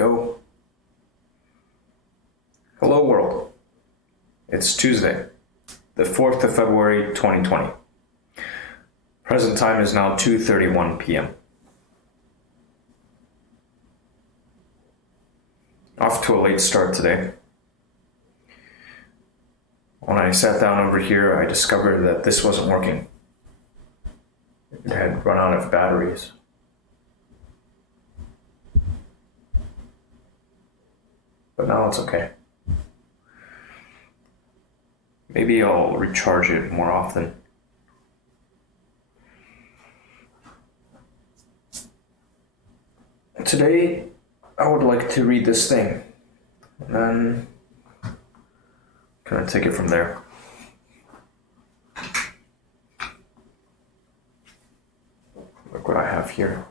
go. Hello world. It's Tuesday, the 4th of February 2020. Present time is now 2:31 p.m. Off to a late start today. When I sat down over here, I discovered that this wasn't working. It had run out of batteries. But now it's okay. Maybe I'll recharge it more often. Today, I would like to read this thing, and then kind of take it from there. Look what I have here.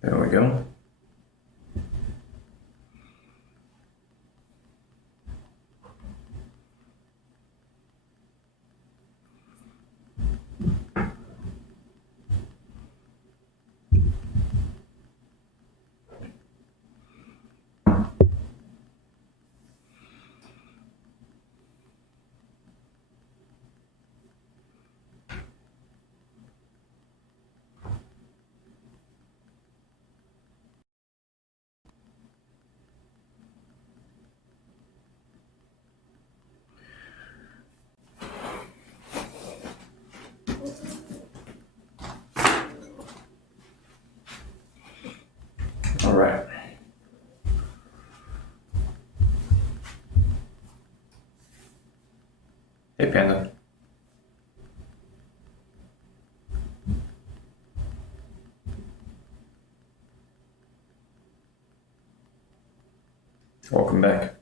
There we go. All right. Hey, Panda. Welcome back.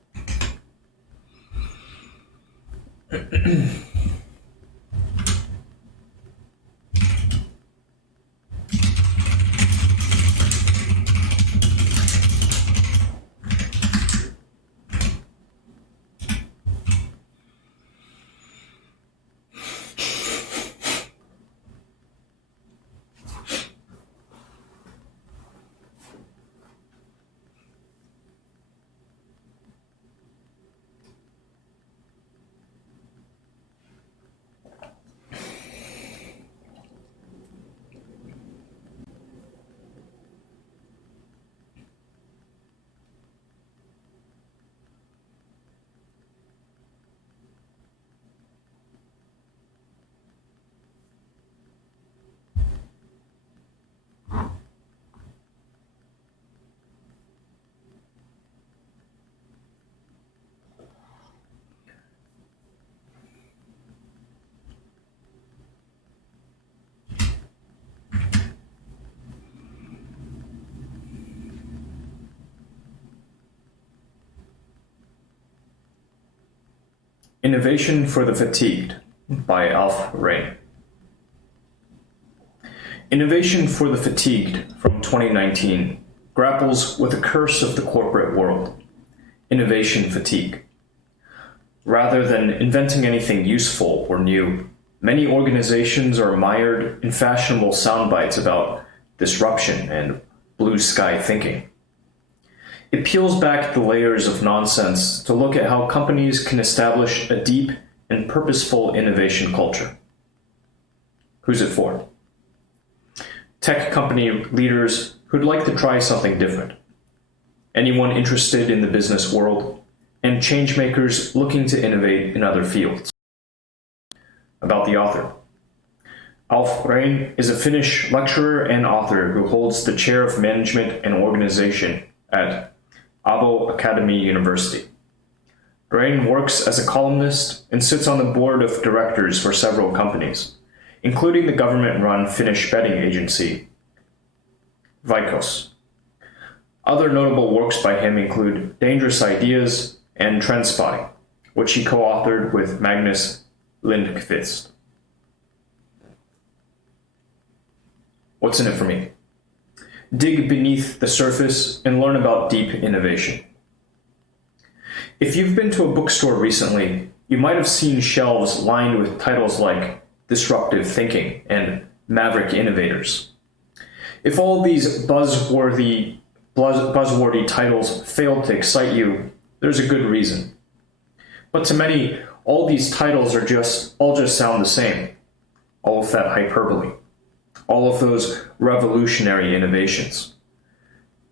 Innovation for the Fatigued by Alf Rain. Innovation for the Fatigued from 2019 grapples with the curse of the corporate world, innovation fatigue. Rather than inventing anything useful or new, many organizations are mired in fashionable sound bites about disruption and blue sky thinking. It peels back the layers of nonsense to look at how companies can establish a deep and purposeful innovation culture. Who's it for? Tech company leaders who'd like to try something different. Anyone interested in the business world, and changemakers looking to innovate in other fields. About the author. Alf Rain is a Finnish lecturer and author who holds the chair of management and organization at Abo Academy University. Rain works as a columnist and sits on the board of directors for several companies, including the government-run Finnish betting agency Vicos. Other notable works by him include Dangerous Ideas and Trendspotting, which he co-authored with Magnus Lindqvist. What's in it for me? Dig beneath the surface and learn about deep innovation. If you've been to a bookstore recently, you might have seen shelves lined with titles like Disruptive Thinking and Maverick Innovators. If all these buzzworthy titles failed to excite you, there's a good reason. But to many, all these titles all just sound the same. All of that hyperbole. All of those revolutionary innovations.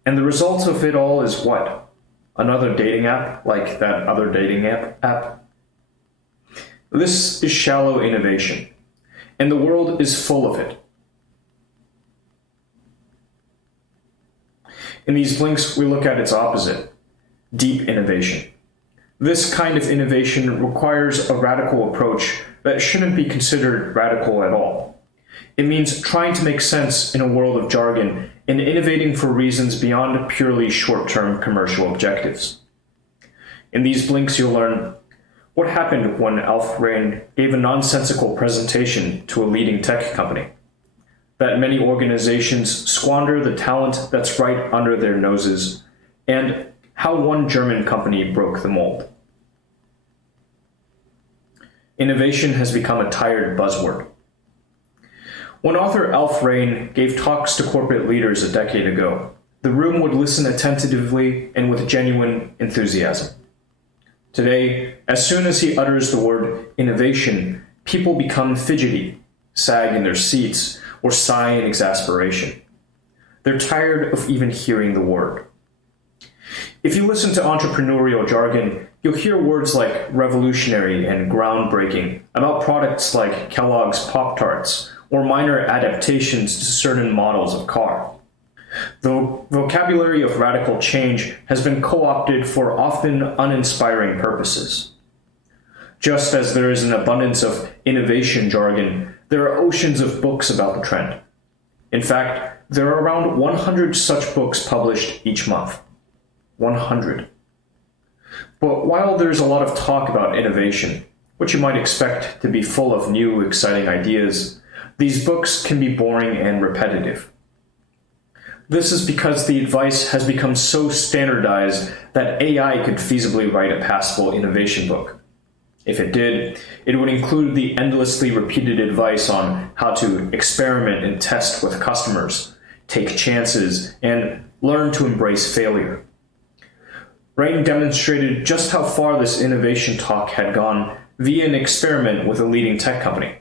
And the result of it all is what? Another dating app like that other dating app? This is shallow innovation, and the world is full of it. In these blinks, we look at its opposite, deep innovation. This kind of innovation requires a radical approach that shouldn't be considered radical at all. It means trying to make sense in a world of jargon and innovating for reasons beyond purely short-term commercial objectives. In these blinks, you'll learn what happened when Alf Rein gave a nonsensical presentation to a leading tech company, that many organizations squander the talent that's right under their noses, and how one German company broke the mold. Innovation has become a tired buzzword. When author Alf Rein gave talks to corporate leaders a decade ago, the room would listen attentively and with genuine enthusiasm. Today, as soon as he utters the word innovation, people become fidgety, sag in their seats, or sigh in exasperation. They're tired of even hearing the word. If you listen to entrepreneurial jargon, you'll hear words like revolutionary and groundbreaking about products like Kellogg's Pop-Tarts or minor adaptations to certain models of car. The vocabulary of radical change has been co-opted for often uninspiring purposes. Just as there is an abundance of innovation jargon, there are oceans of books about the trend. In fact, there are around 100 such books published each month. 100. But while there's a lot of talk about innovation, which you might expect to be full of new, exciting ideas, these books can be boring and repetitive. This is because the advice has become so standardized that AI could feasibly write a passable innovation book. If it did, it would include the endlessly repeated advice on how to experiment and test with customers, take chances, and learn to embrace failure. Rein demonstrated just how far this innovation talk had gone via an experiment with a leading tech company.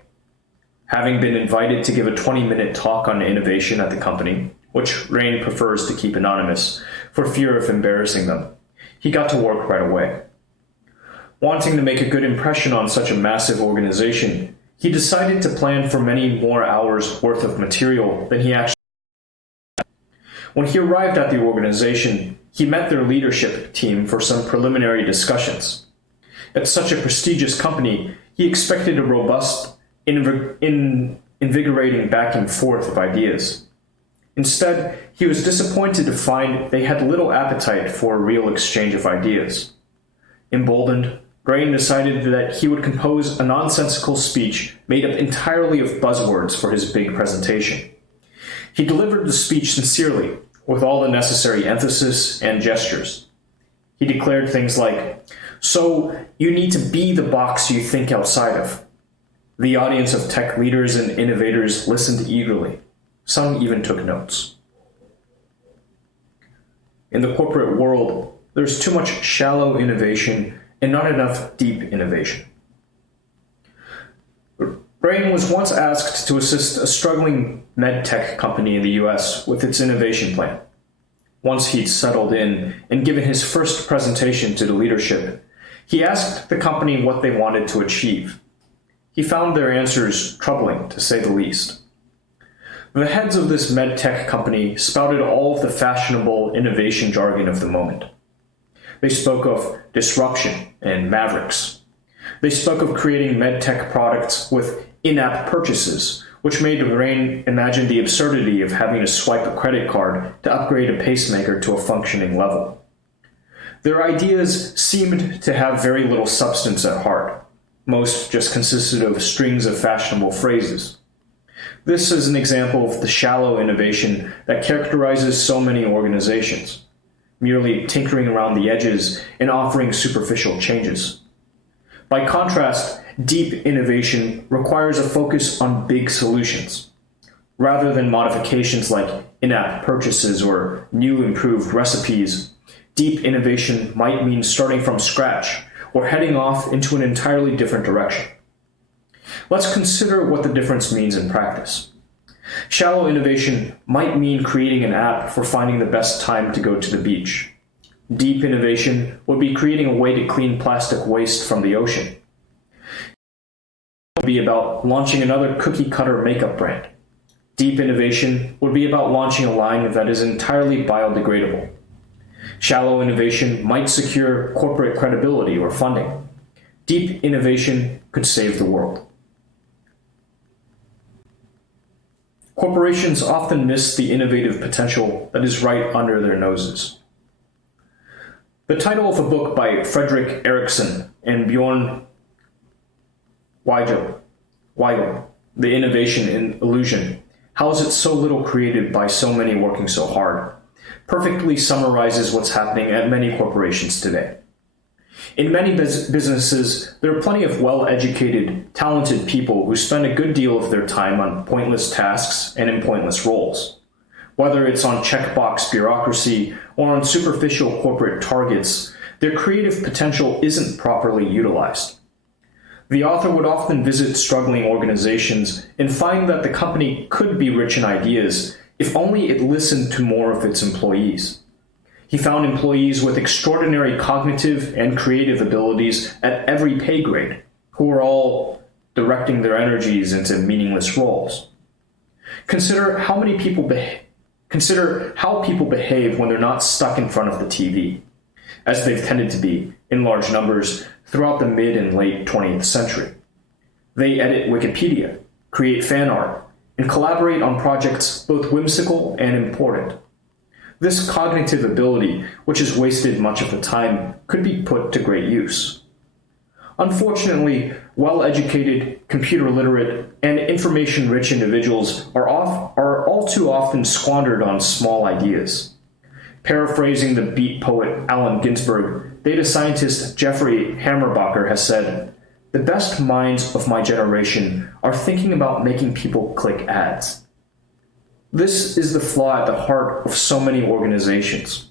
Having been invited to give a 20-minute talk on innovation at the company, which Rein prefers to keep anonymous for fear of embarrassing them, he got to work right away. Wanting to make a good impression on such a massive organization, he decided to plan for many more hours worth of material than he actually had. When he arrived at the organization, he met their leadership team for some preliminary discussions. At such a prestigious company, he expected a robust, invigorating back and forth of ideas. Instead, he was disappointed to find they had little appetite for a real exchange of ideas. Emboldened, Rein decided that he would compose a nonsensical speech made up entirely of buzzwords for his big presentation. He delivered the speech sincerely, with all the necessary emphasis and gestures. He declared things like, "So, you need to be the box you think outside of." The audience of tech leaders and innovators listened eagerly. Some even took notes. In the corporate world, there's too much shallow innovation and not enough deep innovation. Rein was once asked to assist a struggling med tech company in the US with its innovation plan. Once he'd settled in and given his first presentation to the leadership, he asked the company what they wanted to achieve. He found their answers troubling, to say the least. The heads of this med tech company spouted all of the fashionable innovation jargon of the moment. They spoke of disruption and mavericks. They spoke of creating med tech products with in-app purchases which made the brain imagine the absurdity of having to swipe a credit card to upgrade a pacemaker to a functioning level. Their ideas seemed to have very little substance at heart. Most just consisted of strings of fashionable phrases. This is an example of the shallow innovation that characterizes so many organizations, merely tinkering around the edges and offering superficial changes. By contrast, deep innovation requires a focus on big solutions. Rather than modifications like in-app purchases or new improved recipes, deep innovation might mean starting from scratch or heading off into an entirely different direction. Let's consider what the difference means in practice. Shallow innovation might mean creating an app for finding the best time to go to the beach. Deep innovation would be creating a way to clean plastic waste from the ocean. It would be about launching another cookie-cutter makeup brand. Deep innovation would be about launching a line that is entirely biodegradable. Shallow innovation might secure corporate credibility or funding. Deep innovation could save the world. Corporations often miss the innovative potential that is right under their noses. The title of a book by Frederick Erickson and Bjorn Weigel, The Innovation Illusion, How is it so little created by so many working so hard, perfectly summarizes what's happening at many corporations today. In many businesses, there are plenty of well-educated, talented people who spend a good deal of their time on pointless tasks and in pointless roles. Whether it's on checkbox bureaucracy or on superficial corporate targets, their creative potential isn't properly utilized. The author would often visit struggling organizations and find that the company could be rich in ideas if only it listened to more of its employees. He found employees with extraordinary cognitive and creative abilities at every pay grade, who were all directing their energies into meaningless roles. Consider how people behave when they're not stuck in front of the TV, as they've tended to be in large numbers throughout the mid and late 20th century. They edit Wikipedia, create fan art, and collaborate on projects both whimsical and important. This cognitive ability, which is wasted much of the time, could be put to great use. Unfortunately, well-educated, computer-literate, and information-rich individuals are all too often squandered on small ideas. Paraphrasing the beat poet Allen Ginsberg, data scientist Jeffrey Hammerbacher has said, "The best minds of my generation are thinking about making people click ads." This is the flaw at the heart of so many organizations.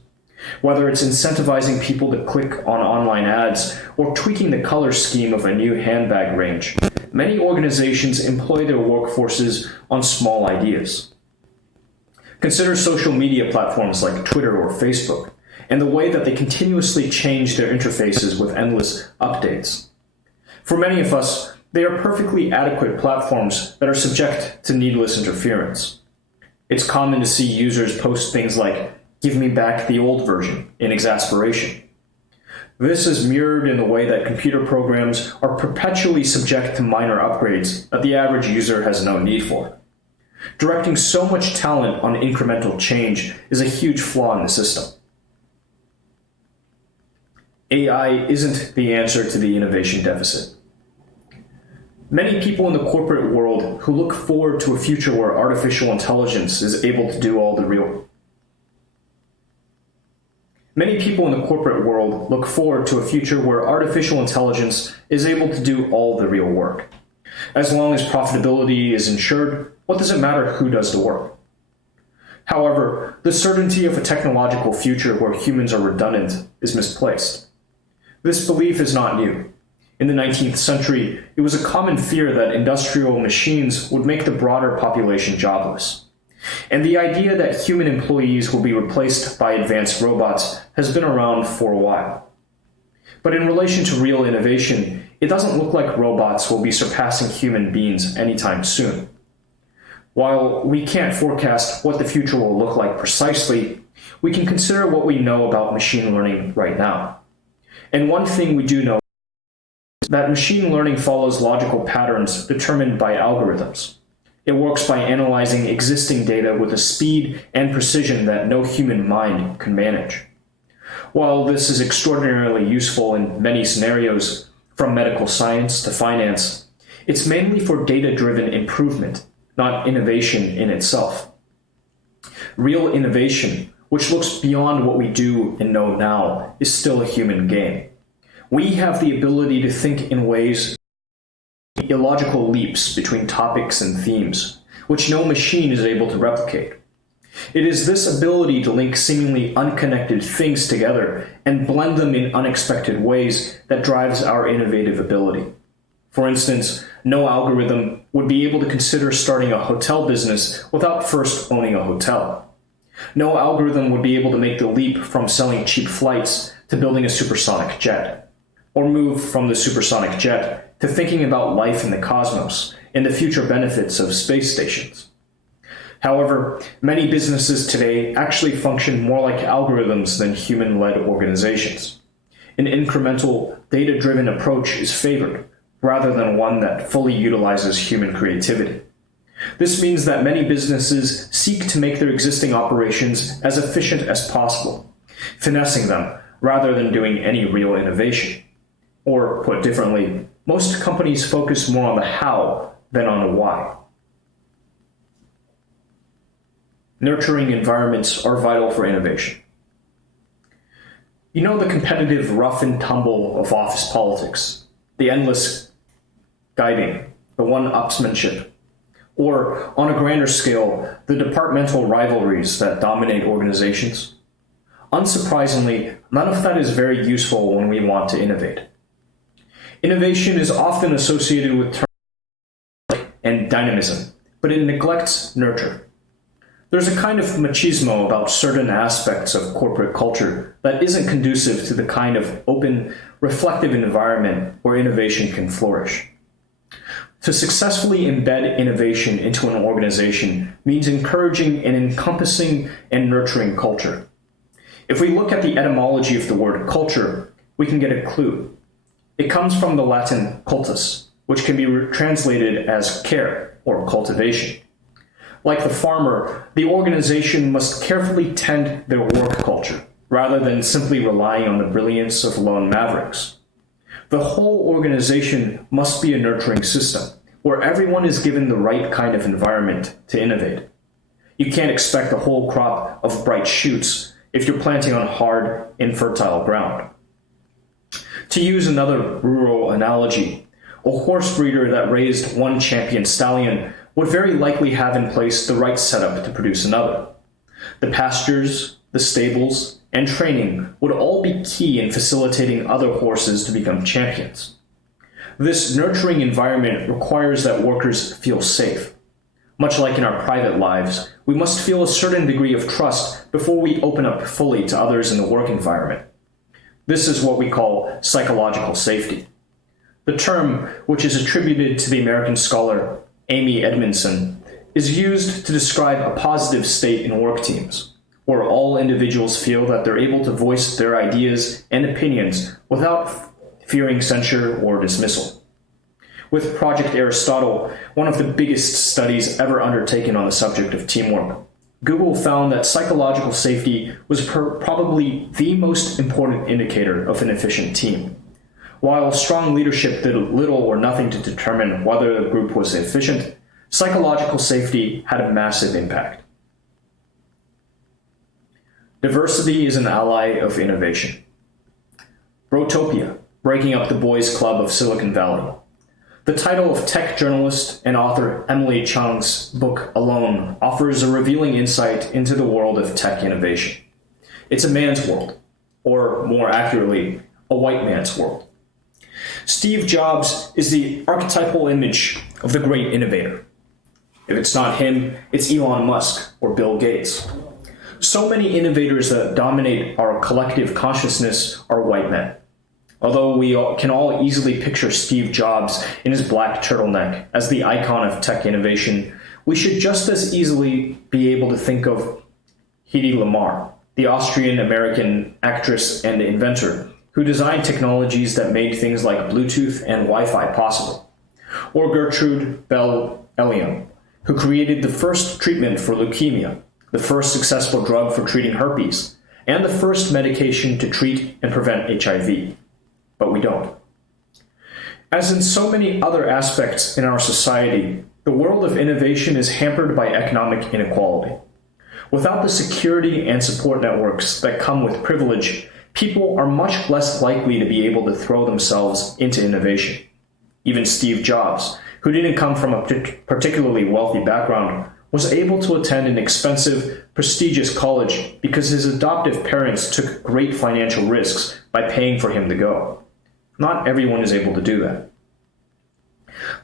Whether it's incentivizing people to click on online ads or tweaking the color scheme of a new handbag range, many organizations employ their workforces on small ideas. Consider social media platforms like Twitter or Facebook, and the way that they continuously change their interfaces with endless updates. For many of us, they are perfectly adequate platforms that are subject to needless interference. It's common to see users post things like, "Give me back the old version," in exasperation. This is mirrored in the way that computer programs are perpetually subject to minor upgrades that the average user has no need for. Directing so much talent on incremental change is a huge flaw in the system. AI isn't the answer to the innovation deficit. Many people in the corporate world who look forward to a future where artificial intelligence is able to do all the real Many people in the corporate world look forward to a future where artificial intelligence is able to do all the real work. As long as profitability is ensured, what does it matter who does the work? However, the certainty of a technological future where humans are redundant is misplaced. This belief is not new. In the 19th century, it was a common fear that industrial machines would make the broader population jobless. And the idea that human employees will be replaced by advanced robots has been around for a while. But in relation to real innovation, it doesn't look like robots will be surpassing human beings anytime soon. While we can't forecast what the future will look like precisely, we can consider what we know about machine learning right now. And one thing we do know is that machine learning follows logical patterns determined by algorithms. It works by analyzing existing data with a speed and precision that no human mind can manage. While this is extraordinarily useful in many scenarios, from medical science to finance, it's mainly for data-driven improvement, not innovation in itself. Real innovation, which looks beyond what we do and know now, is still a human game. We have the ability to think in ways, illogical leaps between topics and themes, which no machine is able to replicate. It is this ability to link seemingly unconnected things together and blend them in unexpected ways that drives our innovative ability. For instance, no algorithm would be able to consider starting a hotel business without first owning a hotel. No algorithm would be able to make the leap from selling cheap flights to building a supersonic jet, or move from the supersonic jet to thinking about life in the cosmos and the future benefits of space stations. However, many businesses today actually function more like algorithms than human-led organizations. An incremental, data-driven approach is favored, rather than one that fully utilizes human creativity. This means that many businesses seek to make their existing operations as efficient as possible, finessing them rather than doing any real innovation. Or, put differently, most companies focus more on the how than on the why. Nurturing environments are vital for innovation. You know the competitive rough and tumble of office politics, the endless guiding, the one-upsmanship, or, on a grander scale, the departmental rivalries that dominate organizations? Unsurprisingly, none of that is very useful when we want to innovate. Innovation is often associated with terms and dynamism, but it neglects nurture. There's a kind of machismo about certain aspects of corporate culture that isn't conducive to the kind of open, reflective environment where innovation can flourish. To successfully embed innovation into an organization means encouraging an encompassing and nurturing culture. If we look at the etymology of the word culture, we can get a clue. It comes from the Latin cultus, which can be translated as care or cultivation. Like the farmer, the organization must carefully tend their work culture, rather than simply relying on the brilliance of lone mavericks. The whole organization must be a nurturing system, where everyone is given the right kind of environment to innovate. You can't expect a whole crop of bright shoots if you're planting on hard, infertile ground. To use another rural analogy, a horse breeder that raised one champion stallion would very likely have in place the right setup to produce another. The pastures, the stables, and training would all be key in facilitating other horses to become champions. This nurturing environment requires that workers feel safe. Much like in our private lives, we must feel a certain degree of trust before we open up fully to others in the work environment. This is what we call psychological safety. The term, which is attributed to the American scholar Amy Edmondson, is used to describe a positive state in work teams, where all individuals feel that they're able to voice their ideas and opinions without fearing censure or dismissal. With Project Aristotle, one of the biggest studies ever undertaken on the subject of teamwork, Google found that psychological safety was probably the most important indicator of an efficient team. While strong leadership did little or nothing to determine whether the group was efficient, psychological safety had a massive impact. Diversity is an ally of innovation. Brotopia, Breaking Up the Boys Club of Silicon Valley. The title of tech journalist and author Emily Chang's book alone offers a revealing insight into the world of tech innovation. It's a man's world, or more accurately, a white man's world. Steve Jobs is the archetypal image of the great innovator. If it's not him, it's Elon Musk or Bill Gates. So many innovators that dominate our collective consciousness are white men. Although we can all easily picture Steve Jobs in his black turtleneck as the icon of tech innovation, we should just as easily be able to think of Hedy Lamarr, the Austrian-American actress and inventor, who designed technologies that made things like Bluetooth and Wi-Fi possible, or Gertrude Bell Elion, who created the first treatment for leukemia, the first successful drug for treating herpes, and the first medication to treat and prevent HIV. But we don't. As in so many other aspects in our society, the world of innovation is hampered by economic inequality. Without the security and support networks that come with privilege, people are much less likely to be able to throw themselves into innovation. Even Steve Jobs, who didn't come from a particularly wealthy background, was able to attend an expensive, prestigious college because his adoptive parents took great financial risks by paying for him to go. Not everyone is able to do that.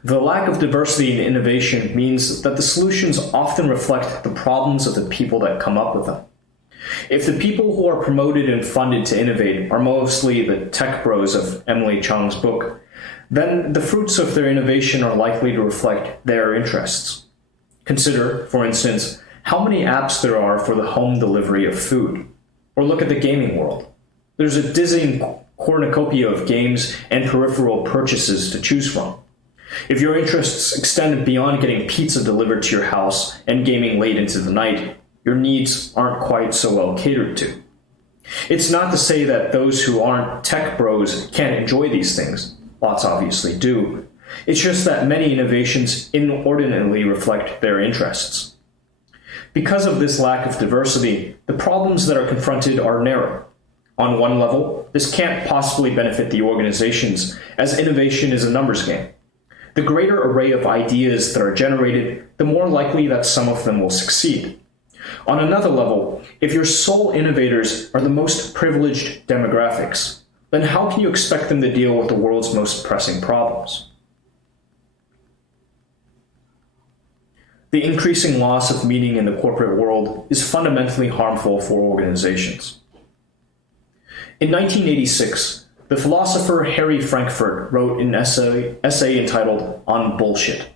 The lack of diversity in innovation means that the solutions often reflect the problems of the people that come up with them. If the people who are promoted and funded to innovate are mostly the tech bros of Emily Chang's book, then the fruits of their innovation are likely to reflect their interests. Consider, for instance, how many apps there are for the home delivery of food. Or look at the gaming world. There's a dizzying cornucopia of games and peripheral purchases to choose from. If your interests extend beyond getting pizza delivered to your house and gaming late into the night, your needs aren't quite so well catered to. It's not to say that those who aren't tech bros can't enjoy these things. Lots obviously do. It's just that many innovations inordinately reflect their interests. Because of this lack of diversity, the problems that are confronted are narrow. On one level, this can't possibly benefit the organizations, as innovation is a numbers game. The greater array of ideas that are generated, the more likely that some of them will succeed. On another level, if your sole innovators are the most privileged demographics, then how can you expect them to deal with the world's most pressing problems? The increasing loss of meaning in the corporate world is fundamentally harmful for organizations. In 1986, the philosopher Harry Frankfurt wrote an essay entitled On Bullshit.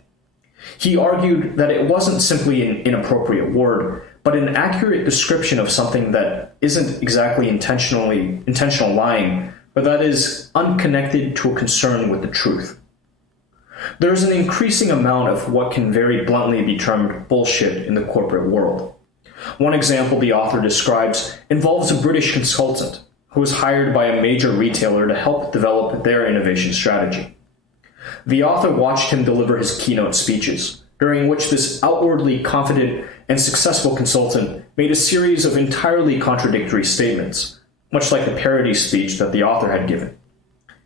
He argued that it wasn't simply an inappropriate word, but an accurate description of something that isn't exactly intentional lying, but that is unconnected to a concern with the truth. There is an increasing amount of what can very bluntly be termed bullshit in the corporate world. One example the author describes involves a British consultant who was hired by a major retailer to help develop their innovation strategy. The author watched him deliver his keynote speeches, during which this outwardly confident and successful consultant made a series of entirely contradictory statements, much like the parody speech that the author had given.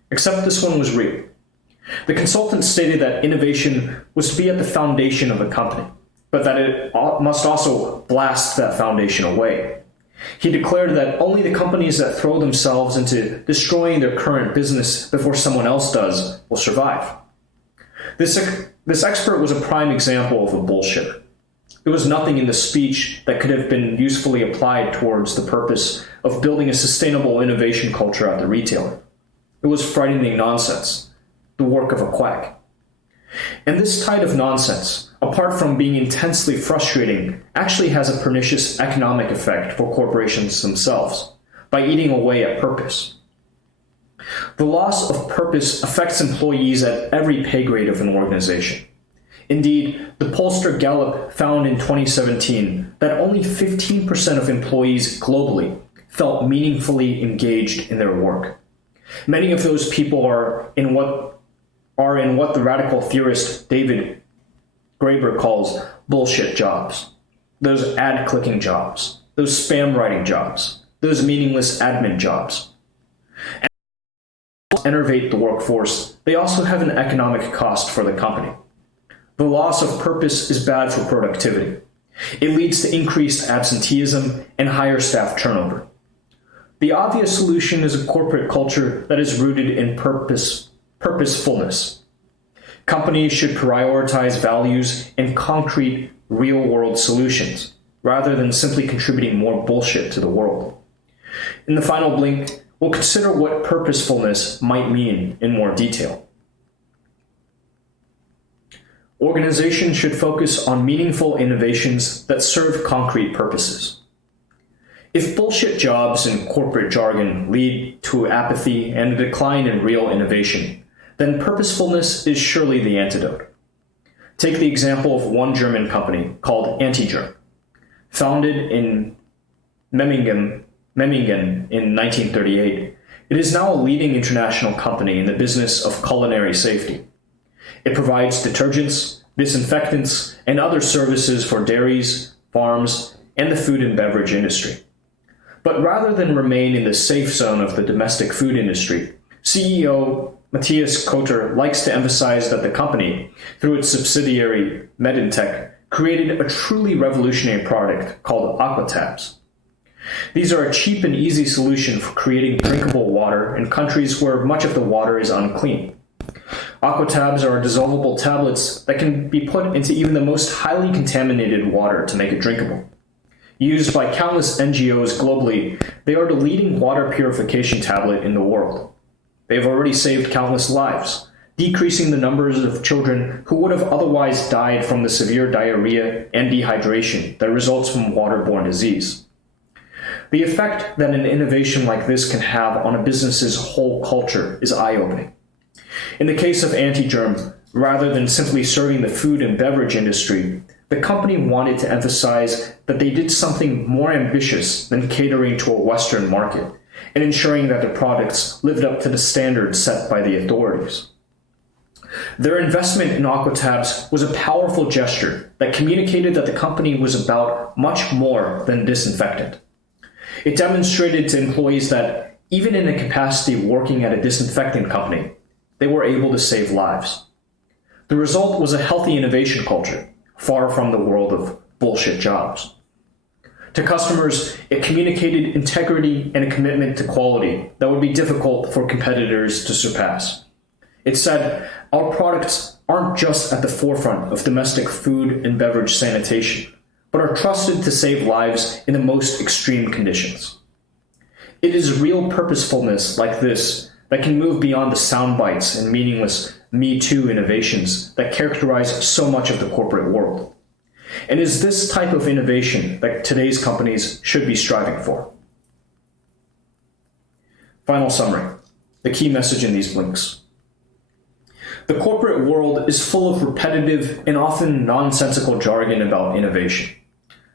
Except this one was real. The consultant stated that innovation was to be at the foundation of the company, but that it must also blast that foundation away. He declared that only the companies that throw themselves into destroying their current business before someone else does will survive. This expert was a prime example of a bullshitter. There was nothing in the speech that could have been usefully applied towards the purpose of building a sustainable innovation culture at the retailer. It was frightening nonsense, the work of a quack. And this kind of nonsense, apart from being intensely frustrating, actually has a pernicious economic effect for corporations themselves, by eating away at purpose. The loss of purpose affects employees at every pay grade of an organization. Indeed, the pollster Gallup found in 2017 that only 15% of employees globally felt meaningfully engaged in their work. Many of those people are in what the radical theorist David Graeber calls bullshit jobs. Those ad-clicking jobs, those spam-writing jobs, those meaningless admin jobs. And to enervate the workforce, they also have an economic cost for the company. The loss of purpose is bad for productivity. It leads to increased absenteeism and higher staff turnover. The obvious solution is a corporate culture that is rooted in purposefulness. Companies should prioritize values and concrete, real-world solutions, rather than simply contributing more bullshit to the world. In the final blink, we'll consider what purposefulness might mean in more detail. Organizations should focus on meaningful innovations that serve concrete purposes. If bullshit jobs and corporate jargon lead to apathy and a decline in real innovation, then purposefulness is surely the antidote. Take the example of one German company called Antigerm. Founded in Memmingen in 1938, it is now a leading international company in the business of culinary safety. It provides detergents, disinfectants, and other services for dairies, farms, and the food and beverage industry. But rather than remain in the safe zone of the domestic food industry, CEO Matthias Kotter likes to emphasize that the company, through its subsidiary Medintech, created a truly revolutionary product called Aquatabs. These are a cheap and easy solution for creating drinkable water in countries where much of the water is unclean. Aquatabs are dissolvable tablets that can be put into even the most highly contaminated water to make it drinkable. Used by countless NGOs globally, they are the leading water purification tablet in the world. They have already saved countless lives, decreasing the numbers of children who would have otherwise died from the severe diarrhea and dehydration that results from waterborne disease. The effect that an innovation like this can have on a business's whole culture is eye-opening. In the case of Antigerm, rather than simply serving the food and beverage industry, the company wanted to emphasize that they did something more ambitious than catering to a Western market and ensuring that their products lived up to the standards set by the authorities. Their investment in Aquatabs was a powerful gesture that communicated that the company was about much more than disinfectant. It demonstrated to employees that, even in a capacity working at a disinfectant company, they were able to save lives. The result was a healthy innovation culture, far from the world of bullshit jobs. To customers, it communicated integrity and a commitment to quality that would be difficult for competitors to surpass. It said, our products aren't just at the forefront of domestic food and beverage sanitation, but are trusted to save lives in the most extreme conditions. It is real purposefulness like this that can move beyond the sound bites and meaningless Me Too innovations that characterize so much of the corporate world. And is this type of innovation that today's companies should be striving for? Final summary, the key message in these links. The corporate world is full of repetitive and often nonsensical jargon about innovation.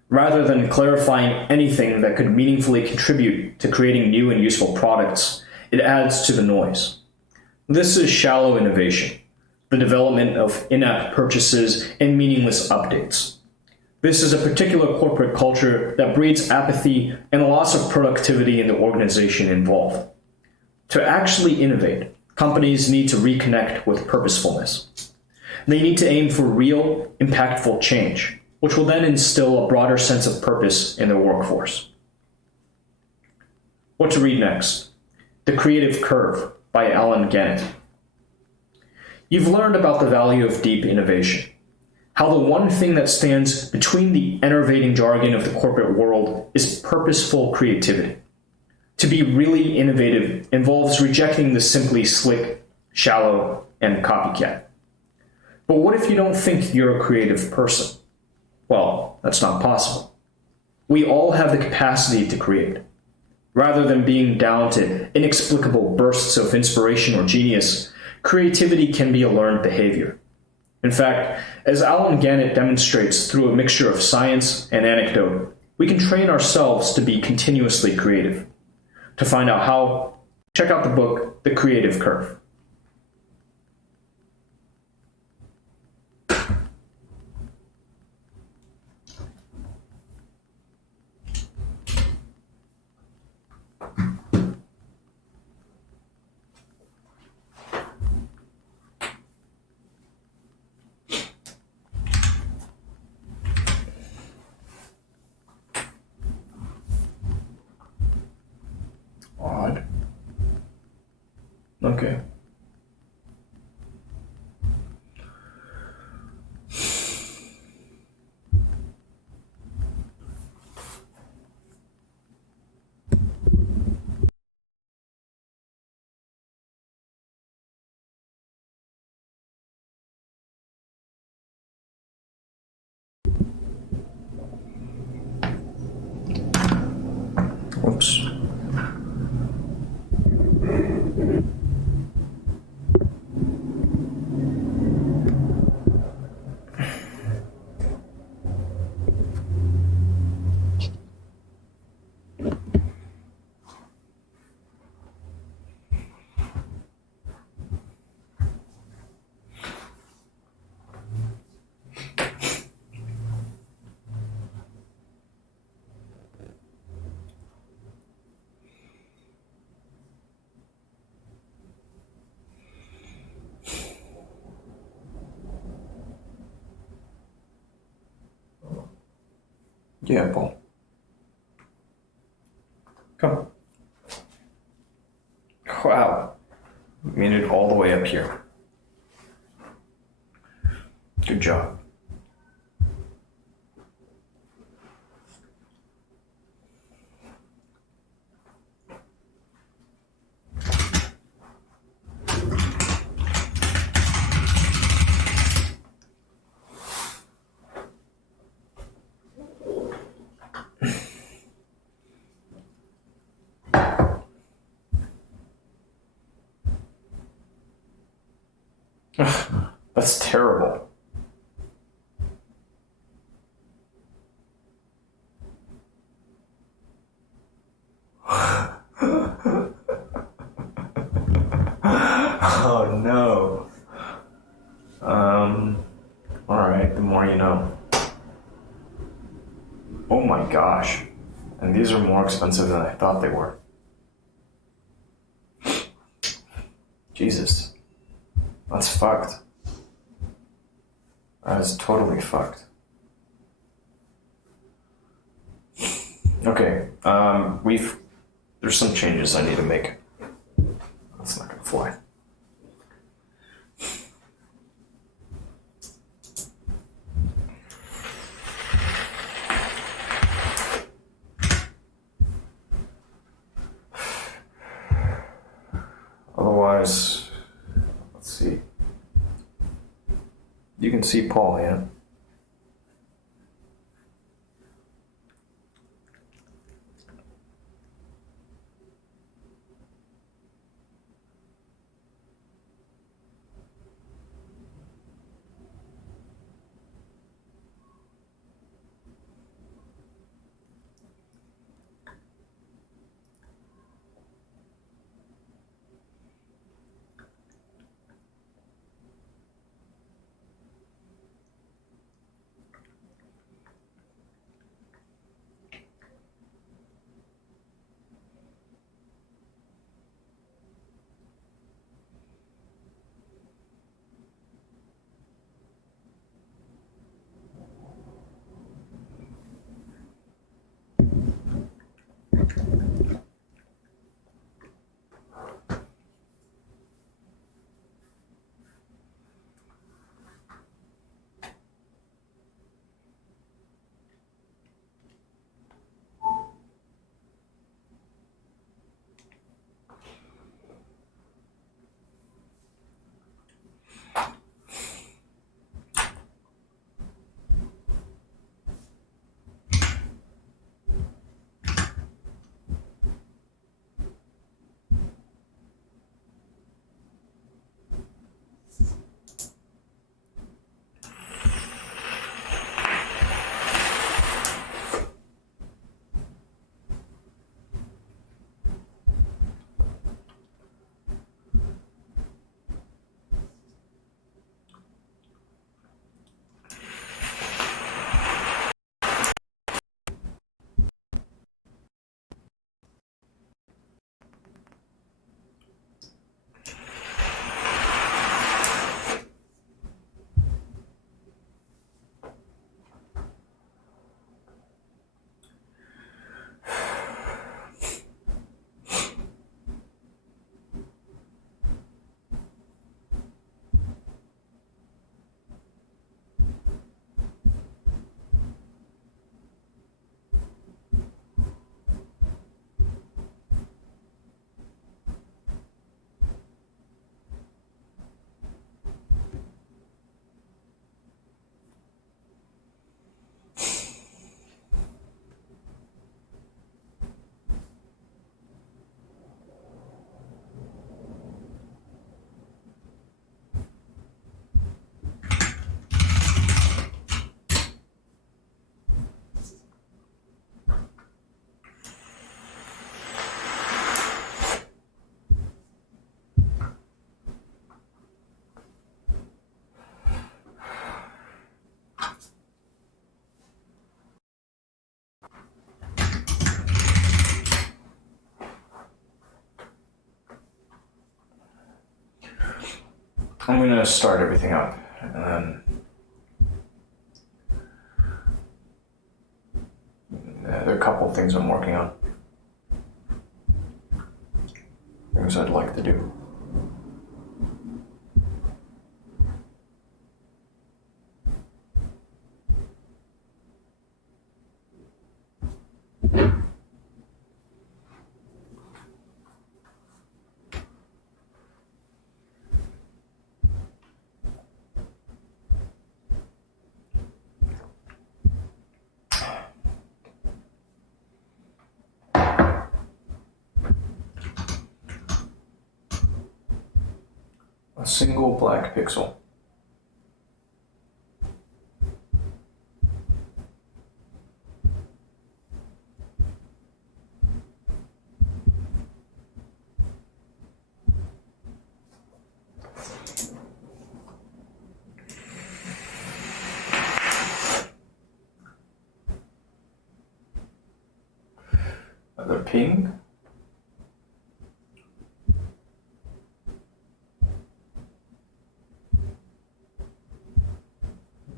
Rather than clarifying anything that could meaningfully contribute to creating new and useful products, it adds to the noise. This is shallow innovation, the development of in-app purchases and meaningless updates. This is a particular corporate culture that breeds apathy and a loss of productivity in the organization involved. To actually innovate, companies need to reconnect with purposefulness. They need to aim for real, impactful change, which will then instill a broader sense of purpose in their workforce. What to read next? The Creative Curve by Alan Gannett. You've learned about the value of deep innovation, how the one thing that stands between the enervating jargon of the corporate world is purposeful creativity. To be really innovative involves rejecting the simply slick, shallow, and copycat. But what if you don't think you're a creative person? Well, that's not possible. We all have the capacity to create. Rather than being down to inexplicable bursts of inspiration or genius, creativity can be a learned behavior. In fact, as Alan Gannett demonstrates through a mixture of science and anecdote, we can train ourselves to be continuously creative. To find out how, check out the book, The Creative Curve. Odd. Okay. Whoops. Yeah, Paul. Come. Wow. We made it all the way up here. Good job. That's terrible. Oh no. Alright, the more you know. Oh my gosh. And these are more expensive than I thought they were. Jesus. That's fucked. That is totally fucked. Okay, there's some changes I need to make. That's not gonna fly. Otherwise, let's see. You can see Paul, yeah? I'm gonna start everything up, and then things I'm working on. Things I'd like to do. A single black pixel. The ping.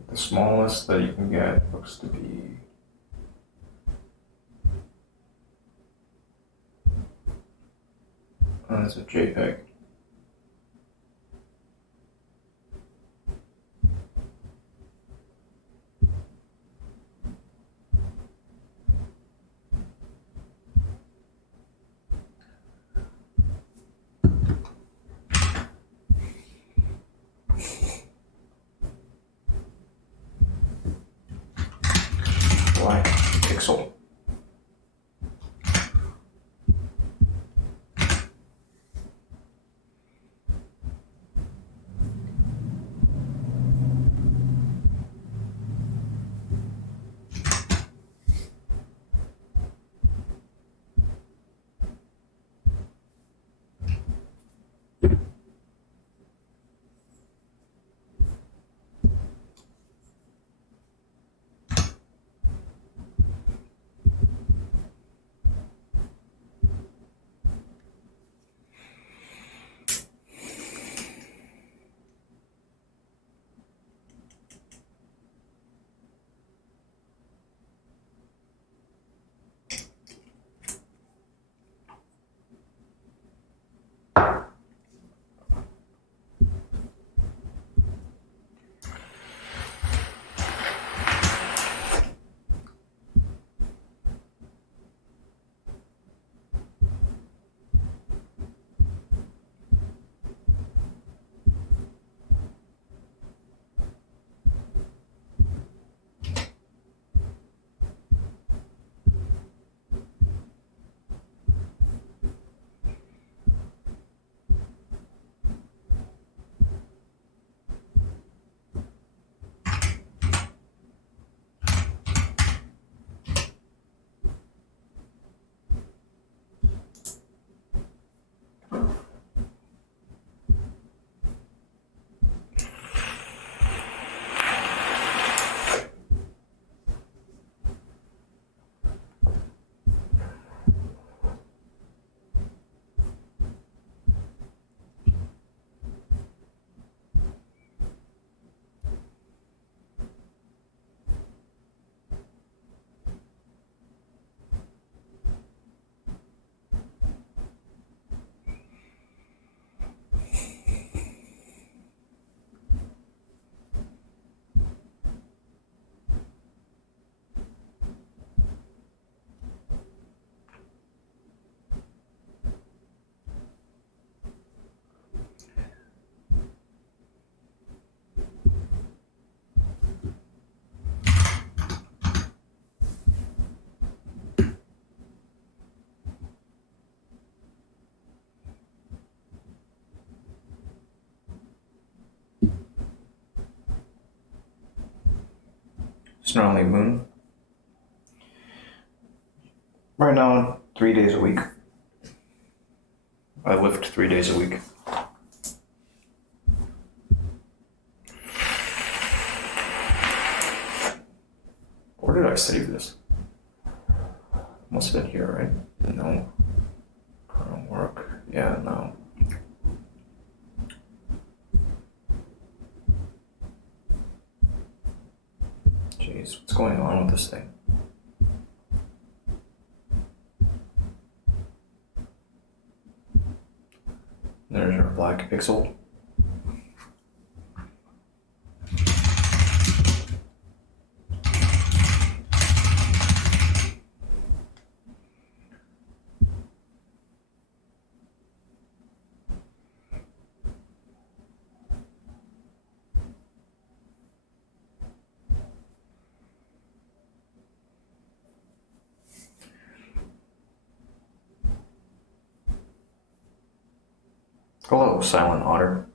The smallest that you can get looks to be that's a JPEG. Black pixel. Snarly Moon. Right now, 3 days a week. I lift 3 days a week. Where did I save this? Must have been here, right? No. Current work. Yeah, no. Jeez, what's going on with this thing? There's our black pixel. Hello, Silent Otter.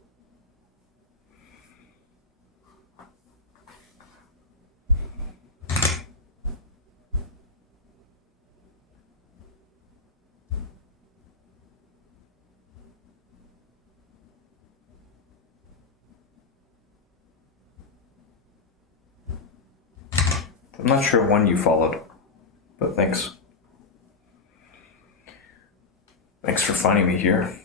I'm not sure when you followed, but thanks. Thanks for finding me here.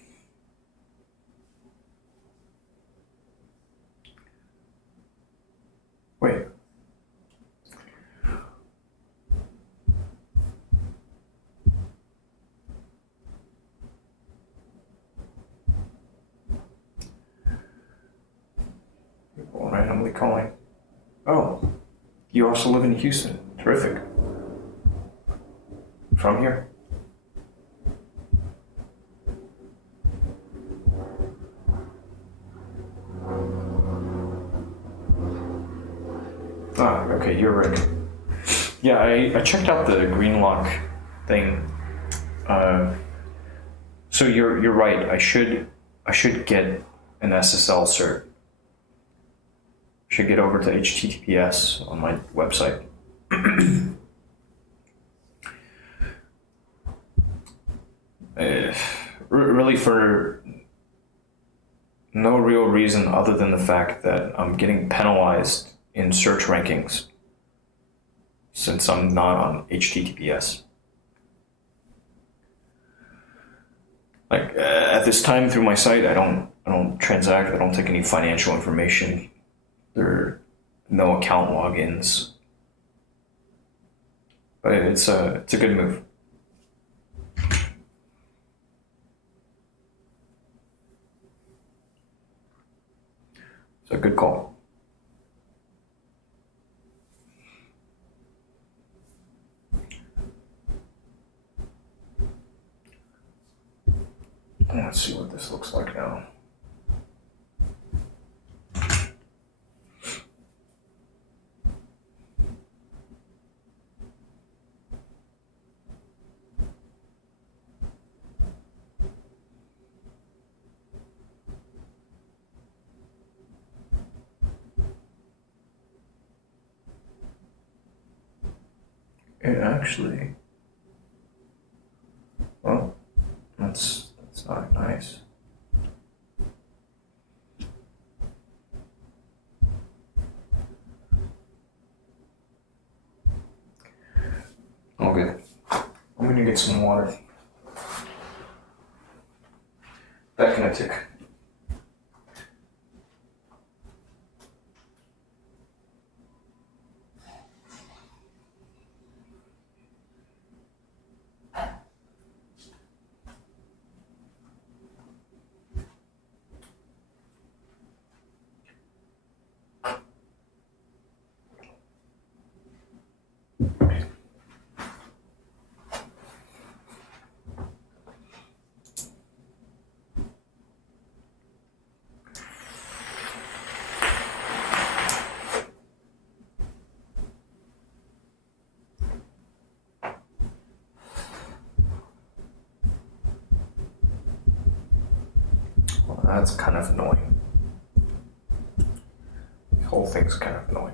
Wait. People randomly calling. Oh, you also live in Houston. Terrific. From here? Ah, okay, you're Rick. Yeah, I checked out the green lock thing. So you're right. I should get an SSL cert. Should get over to HTTPS on my website. Really for no real reason other than the fact that I'm getting penalized in search rankings since I'm not on HTTPS. Like at this time through my site, I don't transact. I don't take any financial information. There are no account logins. But it's a good move. It's a good call. Let's see what this looks like now. It actually, well, that's not nice. Okay, I'm gonna get some water. Back in a tick. Well, that's kind of annoying. The whole thing's kind of annoying.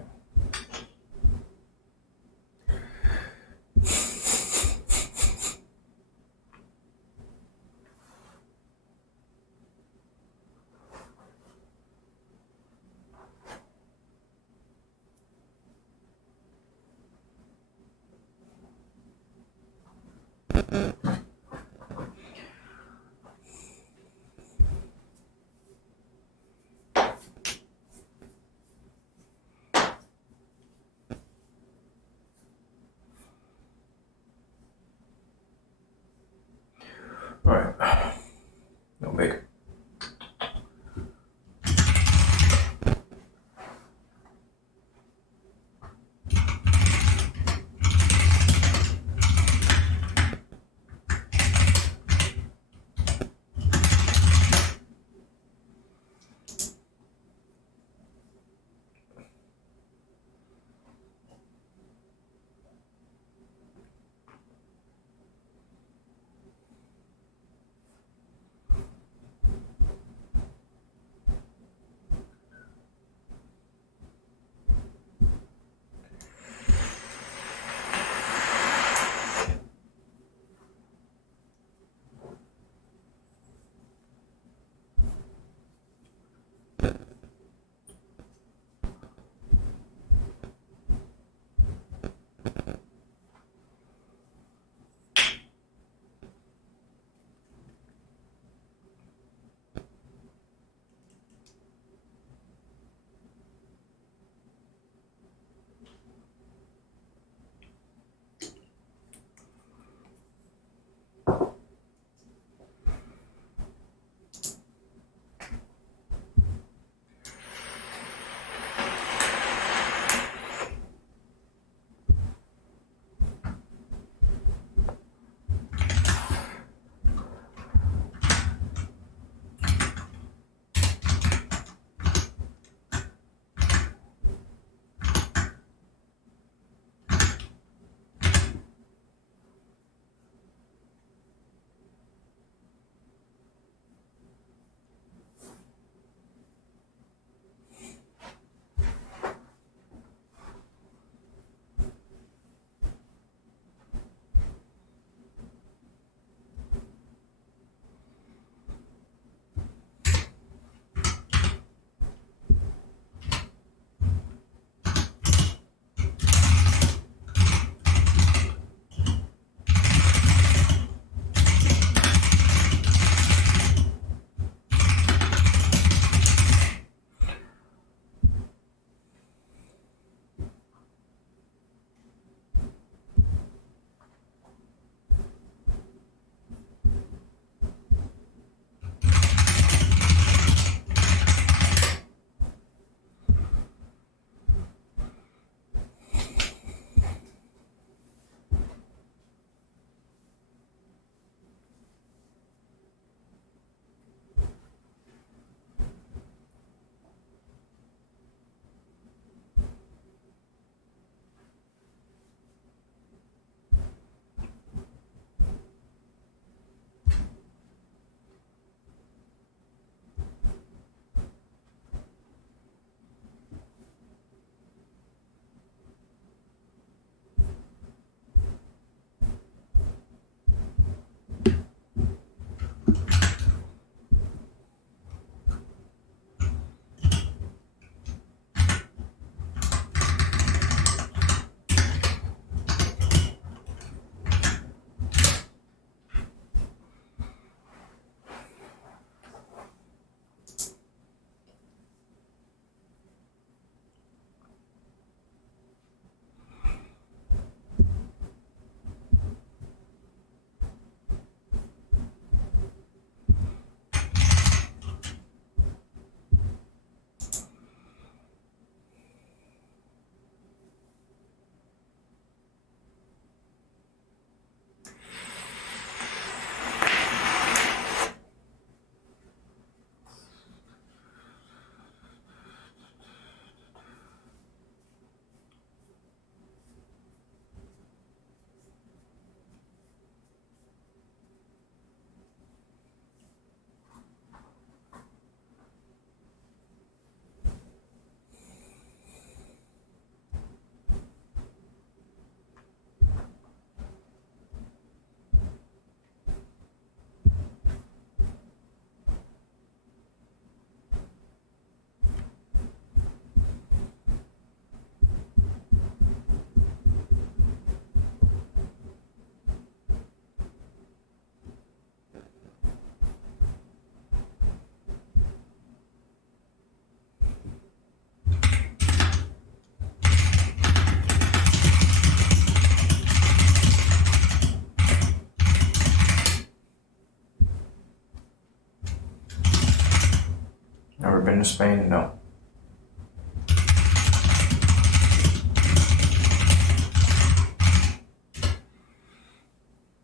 ever been to Spain? No.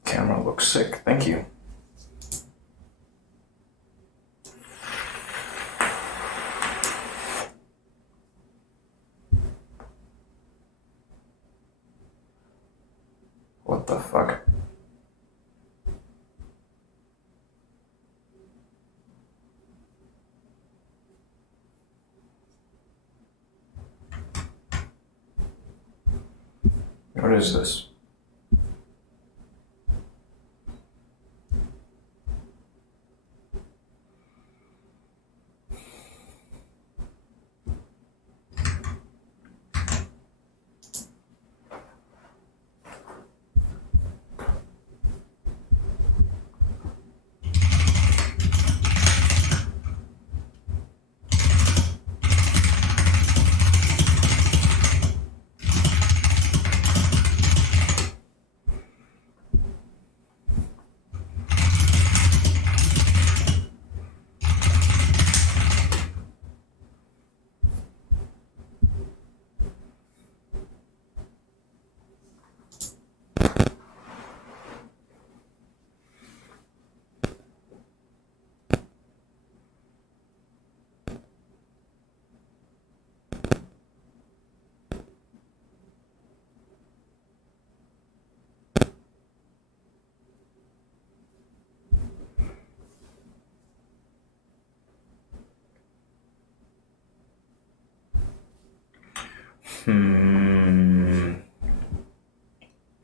Camera looks sick. Thank you. What the fuck? What is this?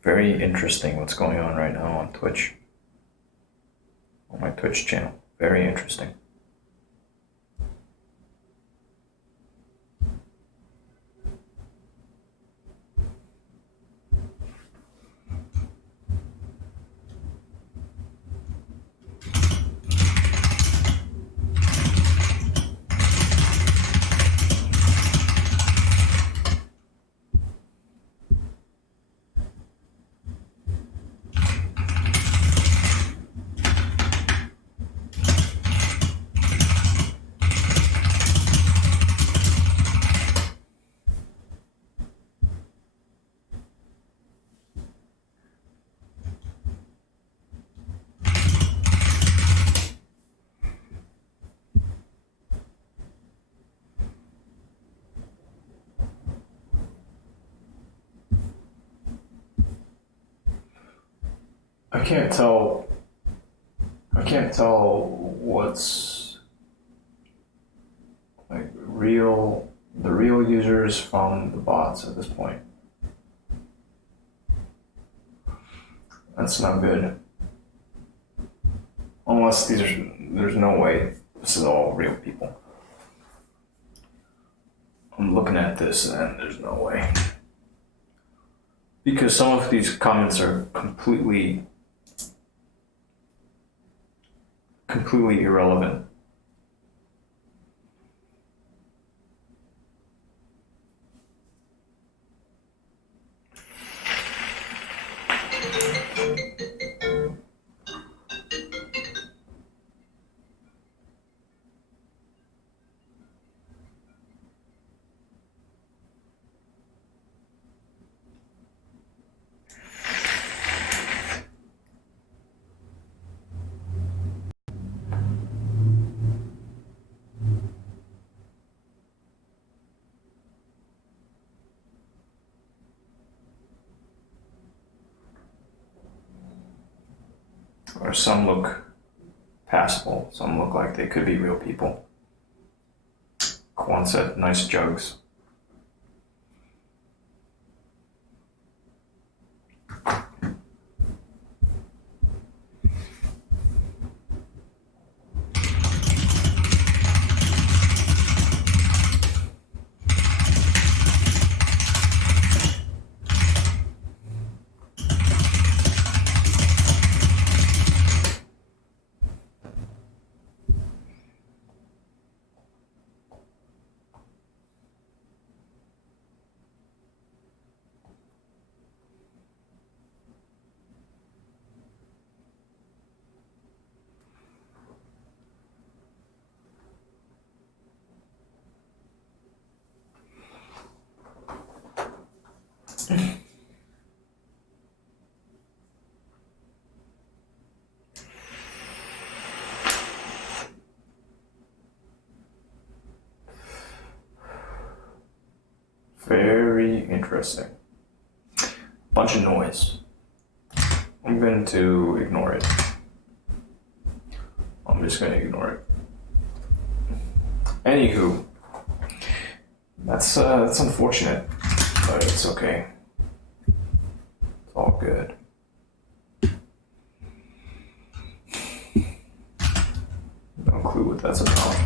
Very interesting what's going on right now on Twitch. On my Twitch channel. Very interesting. I can't tell what's like the real users from the bots at this point. That's not good. Unless there's no way this is all real people. I'm looking at this and there's no way. Because some of these comments are completely irrelevant. Or some look passable, some look like they could be real people. Kwan said, nice jugs. Very interesting. Bunch of noise. I'm going to ignore it. I'm just going to ignore it. Anywho, that's unfortunate, but it's okay. It's all good. No clue what that's about.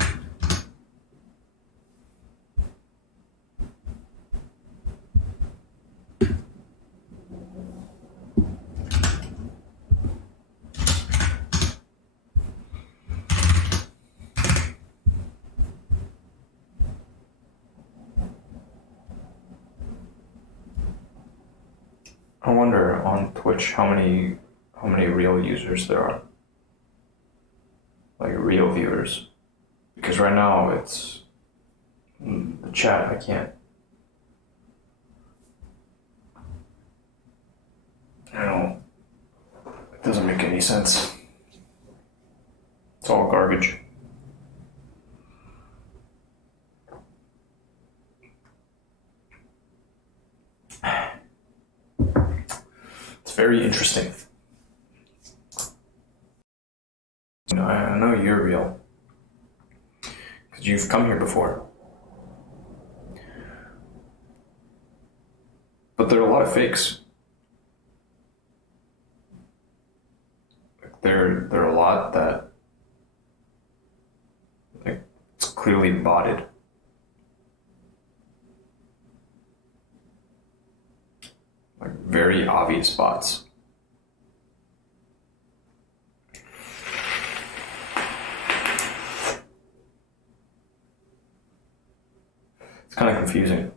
I wonder on Twitch how many real users there are. Like real viewers. Because right now it's the chat, I can't. I don't. It doesn't make any sense. It's all garbage. It's very interesting. I know you're real. Because you've come here before. But there are a lot of fakes. There are a lot that it's clearly botted. Like very obvious bots. It's kind of confusing.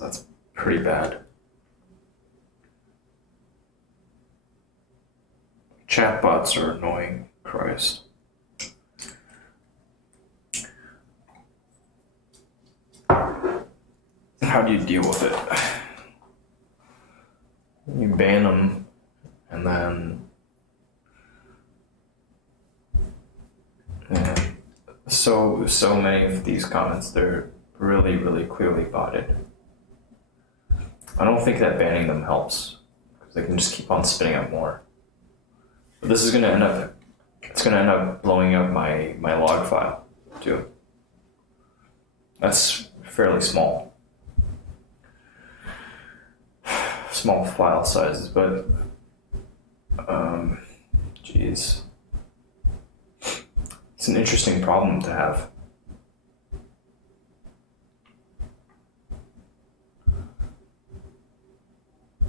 That's pretty bad. Chatbots are annoying, Christ. How do you deal with it? You ban them, and then so many of these comments, they're really, really clearly botted. I don't think that banning them helps, because they can just keep on spinning up more. But this is gonna end up, it's gonna end up blowing up my log file too. That's fairly small. Small file sizes, but geez. It's an interesting problem to have.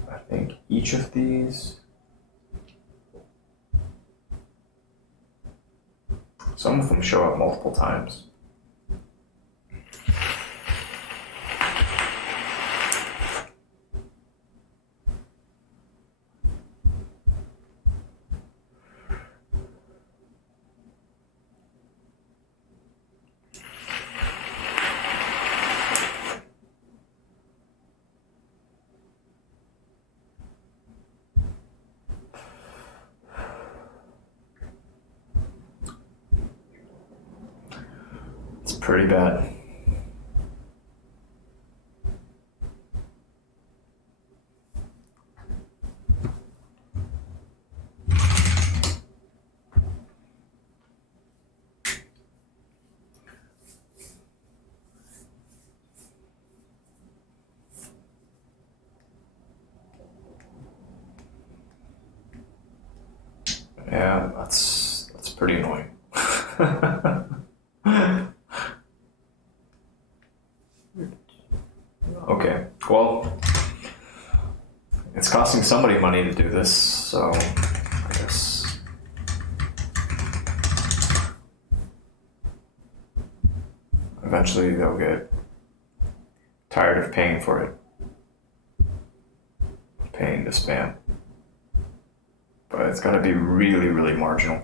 I think each of these, some of them show up multiple times. Pretty bad. Yeah, that's pretty annoying. Okay, well, it's costing somebody money to do this, so I guess eventually they'll get tired of paying for it, paying to spam. But it's gotta be really, really marginal.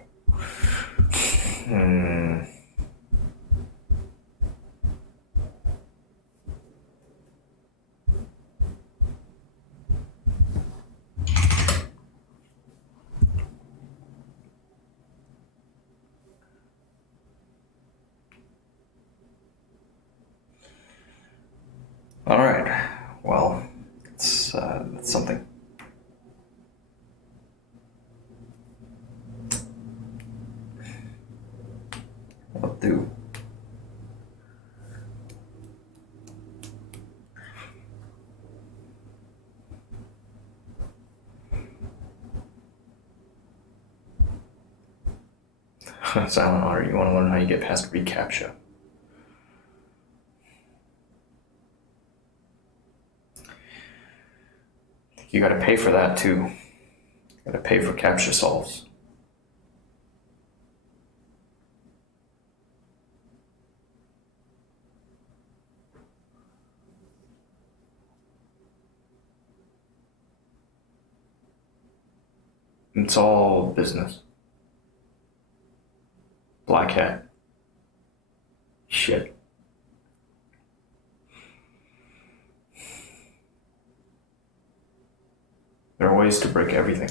All right. Well, that's something. I'll do. Silent Honor, you want to learn how you get past reCAPTCHA. You gotta pay for that too. You gotta pay for CAPTCHA solves. It's all business. Black hat. Shit. There are ways to break everything.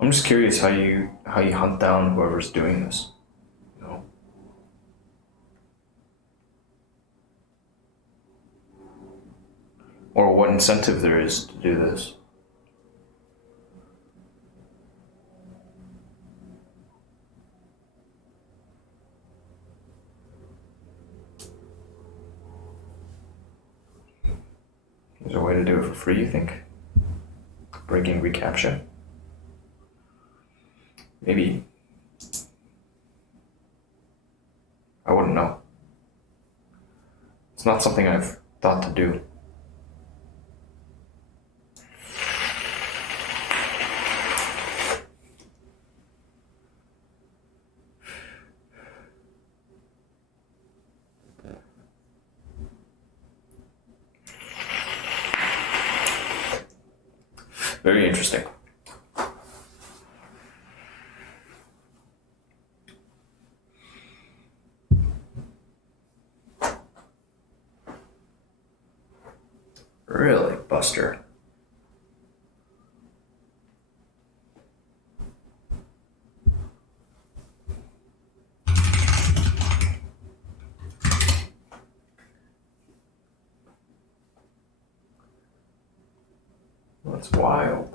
I'm just curious how you hunt down whoever's doing this. You know? Or what incentive there is to do this. There's a way to do it for free, you think? Breaking reCAPTCHA? Maybe. I wouldn't know. It's not something I've thought to do. Very interesting. Really, Buster? That's wild.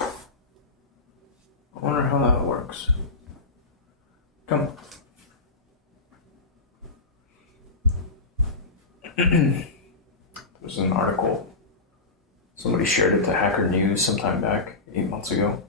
I wonder how that works. Come. There's an article. Somebody shared it to Hacker News sometime back, 8 months ago.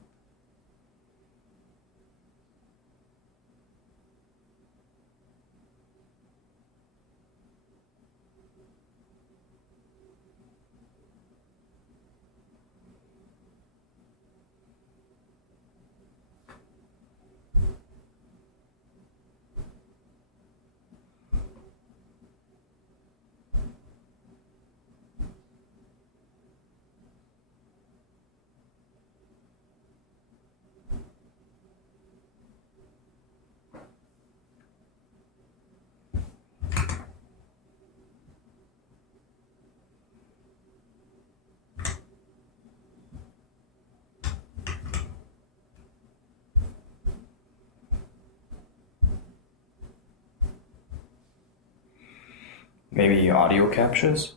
Maybe audio captions?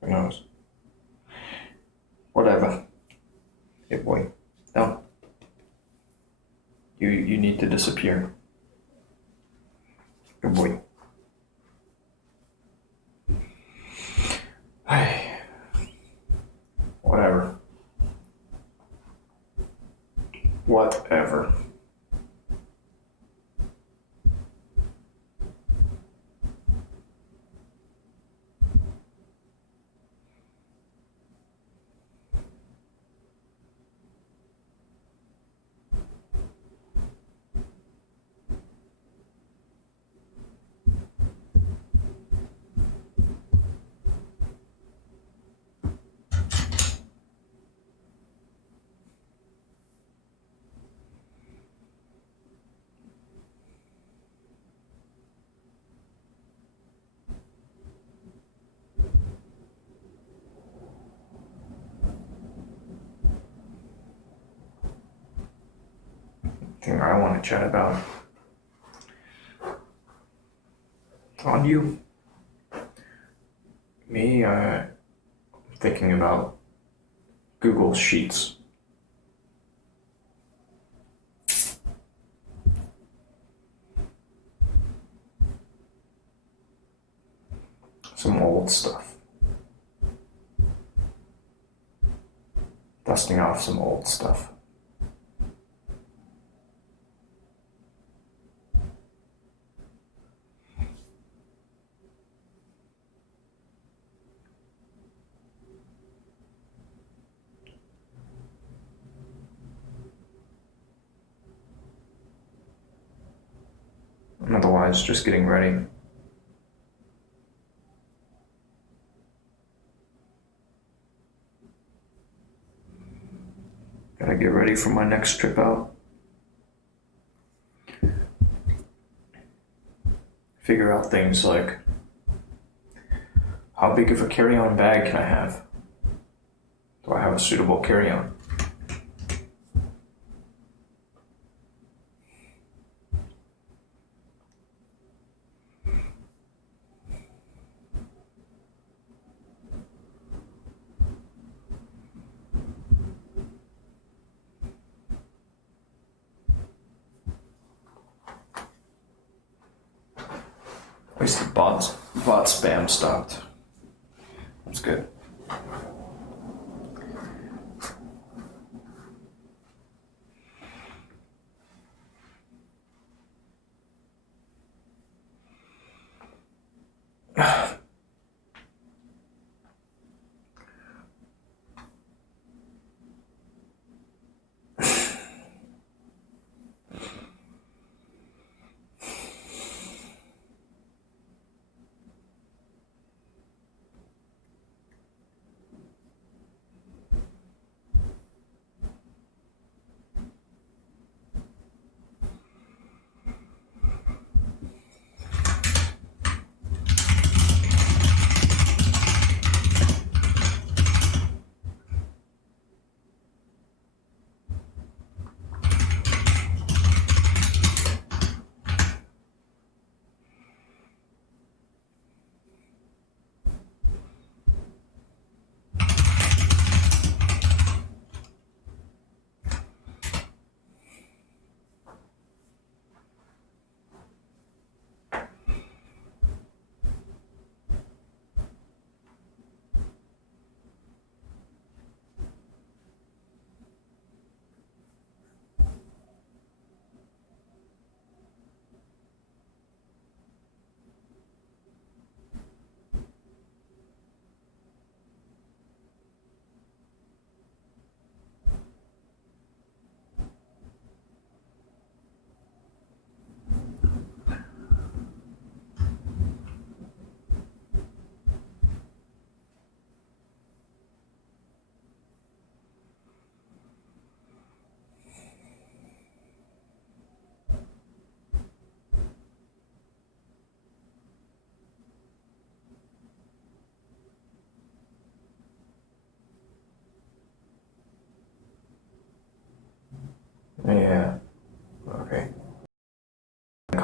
Who knows? Whatever. Hey boy. No. You need to disappear. Good boy. Hey. Whatever. Whatever. Thing I want to chat about. On you. Me, I'm thinking about Google Sheets. Some old stuff. Dusting off some old stuff. Otherwise, just getting ready. Gotta get ready for my next trip out. Figure out things like, how big of a carry-on bag can I have? Do I have a suitable carry-on? At least the bot spam stopped. That's good.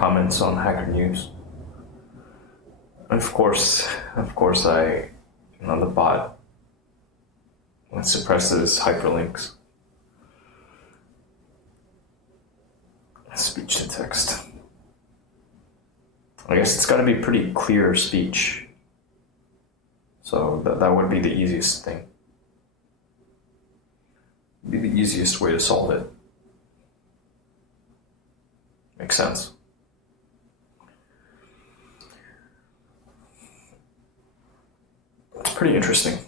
comments on Hacker News. And of course, the bot suppresses hyperlinks. Speech to text. I guess it's got to be pretty clear speech. So that would be the easiest thing. Be the easiest way to solve it. Makes sense. It's pretty interesting.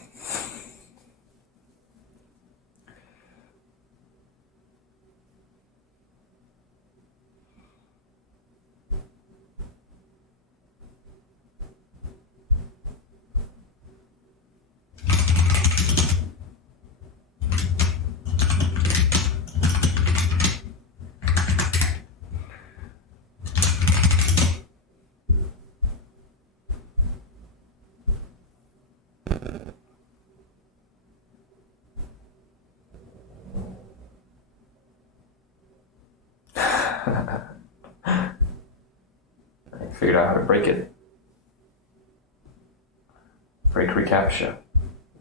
I figured out how to break it. Break reCAPTCHA.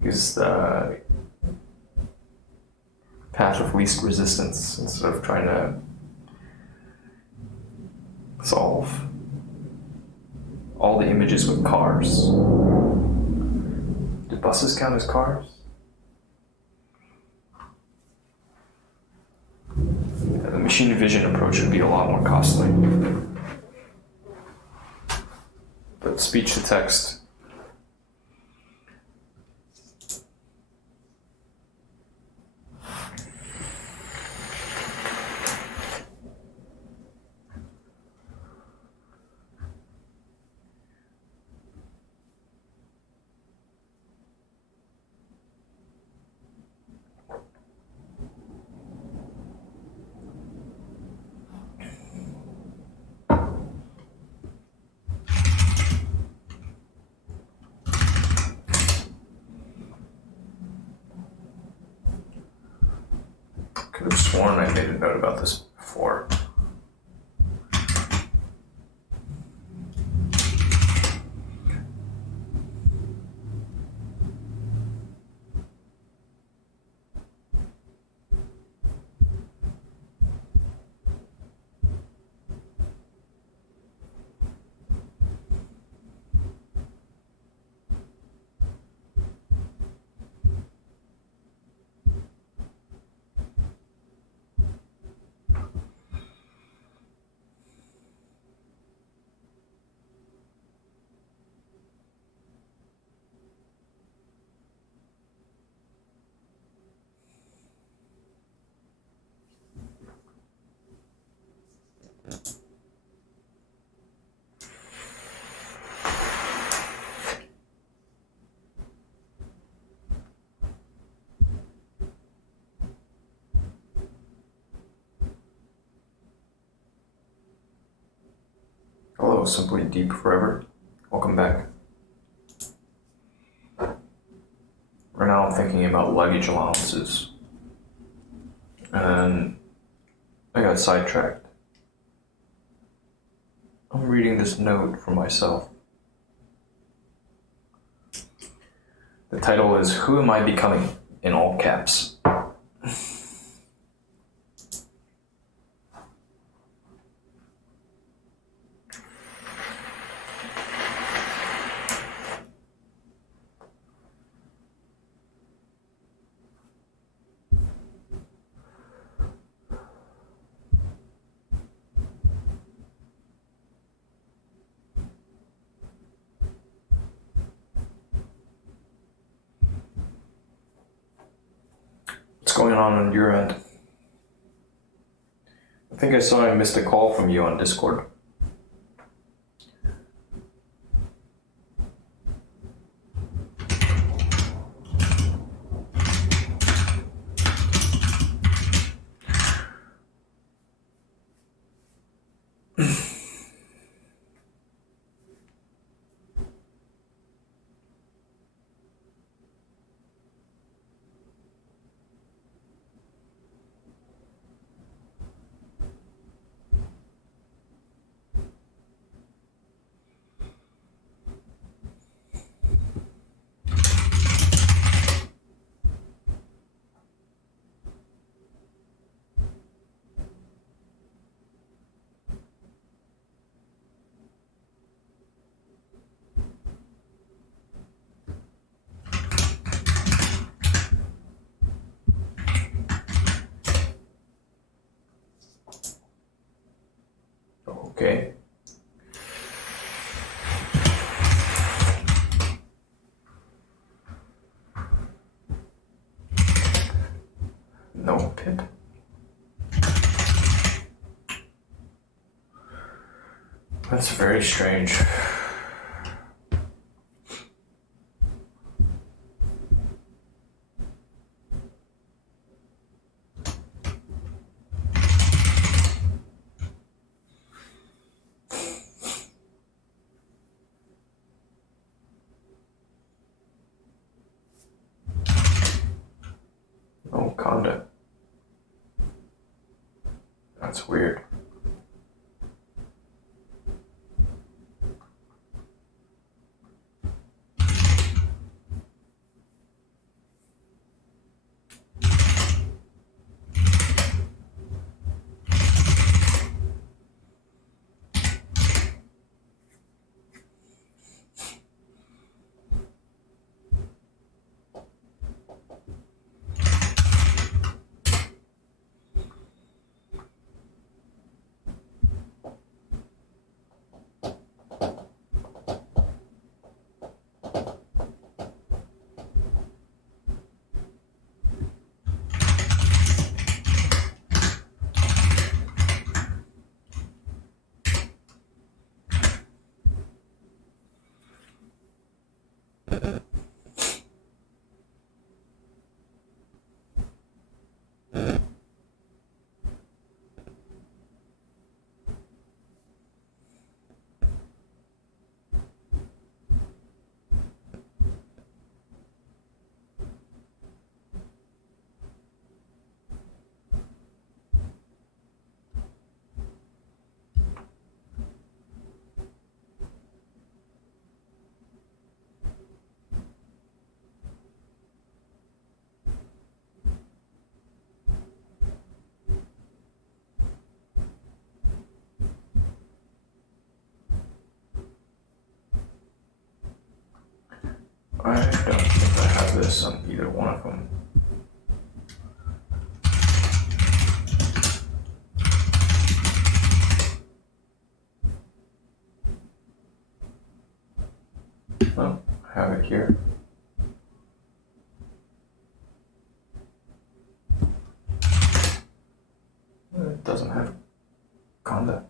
Use the path of least resistance instead of trying to solve all the images with cars. Do buses count as cars? The machine vision approach would be a lot more costly. But speech to text. Could have sworn I made a note about this before. Hello, Simply Deep Forever. Welcome back. Right now I'm thinking about luggage allowances. And I got sidetracked. I'm reading this note for myself. The title is Who Am I Becoming? In all caps. What's going on your end? I think I saw I missed a call from you on Discord. Okay. No pip. That's very strange. No conda. That's weird. I don't think I have this on either one of them. Oh, I have it here. It doesn't have conda.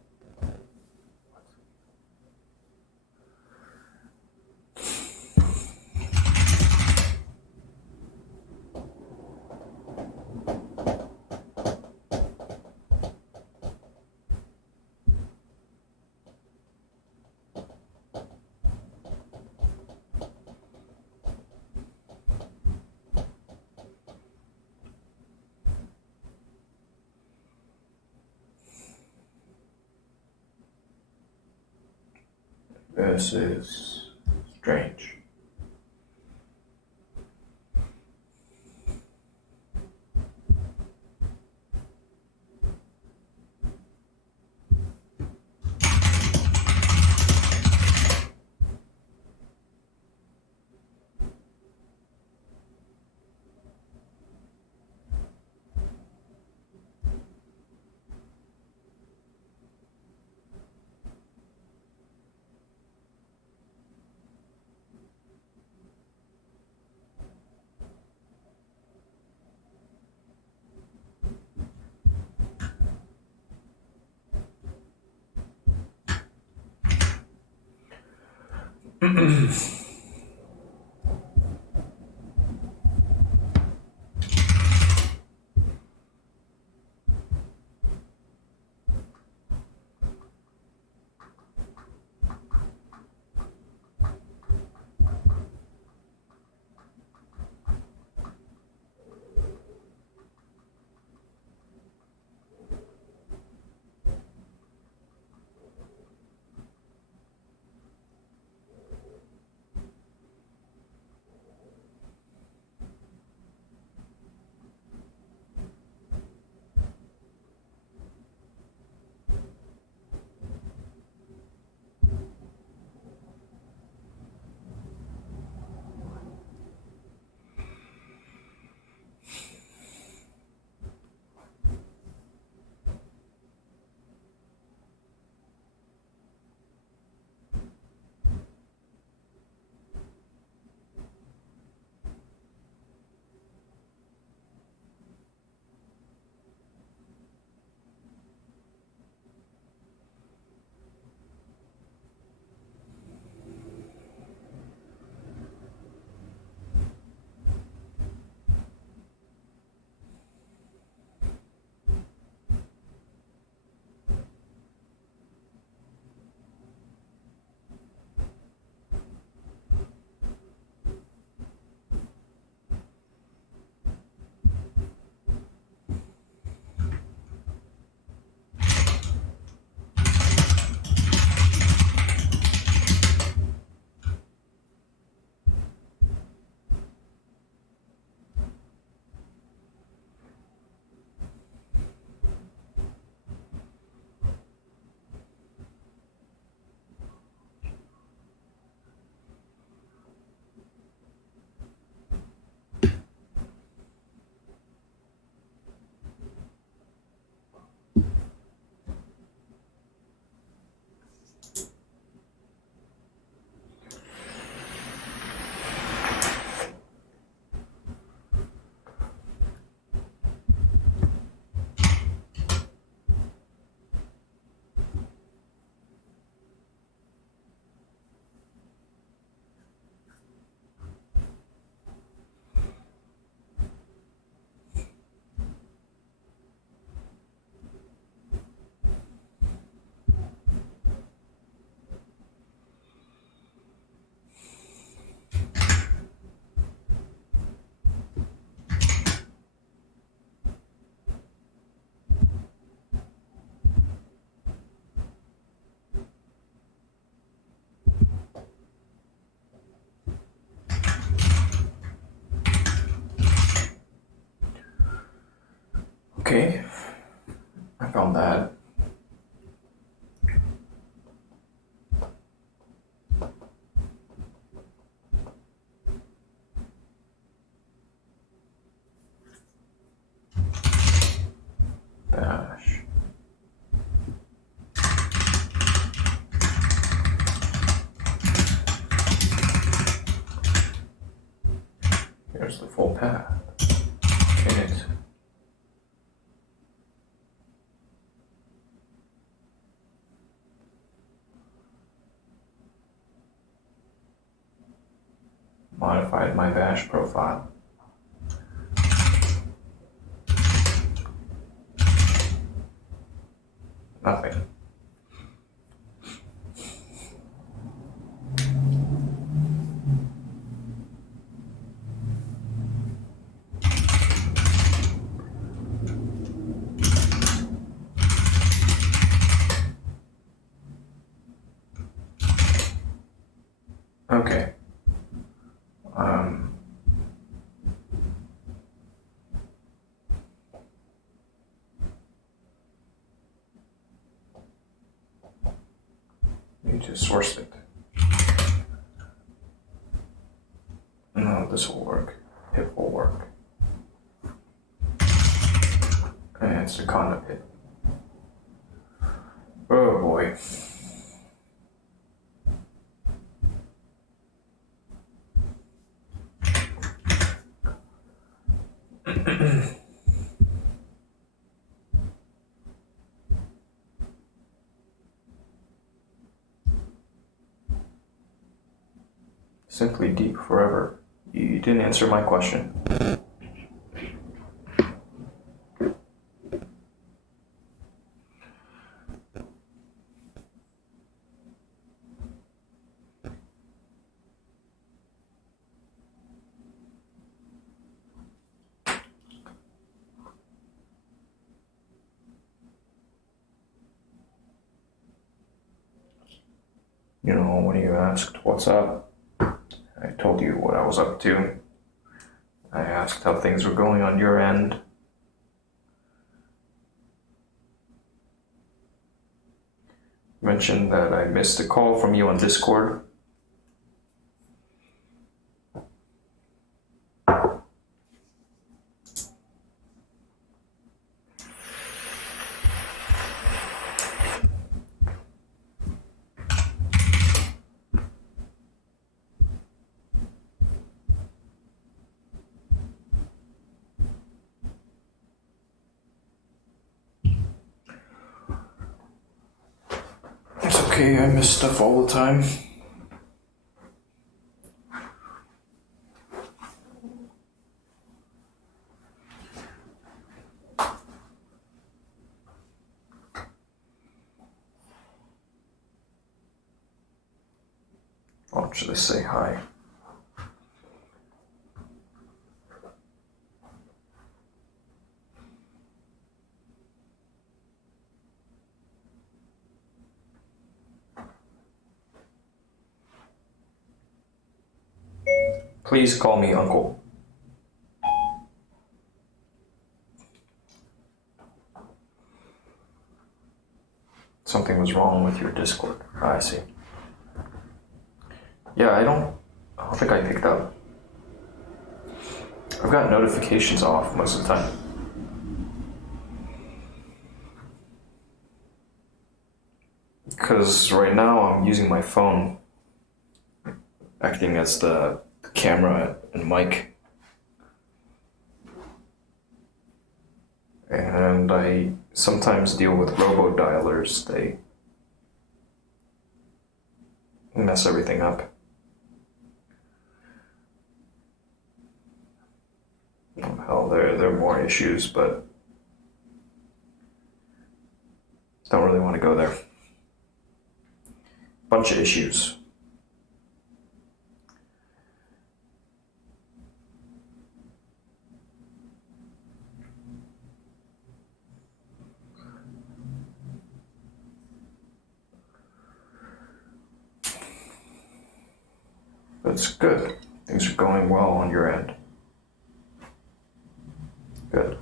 This is strange. Okay, I found that. Bash. Here's the full path. In it. Modified my bash profile. Nothing. Okay. Need to source it. No, this will work. Pip will work. And it's the conda pip. Oh boy. Simply deep forever. You didn't answer my question. You know, when you asked what's up, I told you what I was up to. I asked how things were going on your end. Mentioned that I missed a call from you on Discord. It's okay, I miss stuff all the time. Or should I say hi? Please call me Uncle. Something was wrong with your Discord. I see. Yeah, I don't think I picked up. I've got notifications off most of the time. Because right now I'm using my phone, acting as the camera and mic. And I sometimes deal with robo-dialers. They mess everything up. Hell, there are more issues, but don't really want to go there. Bunch of issues. That's good. Things are going well on your end. Good.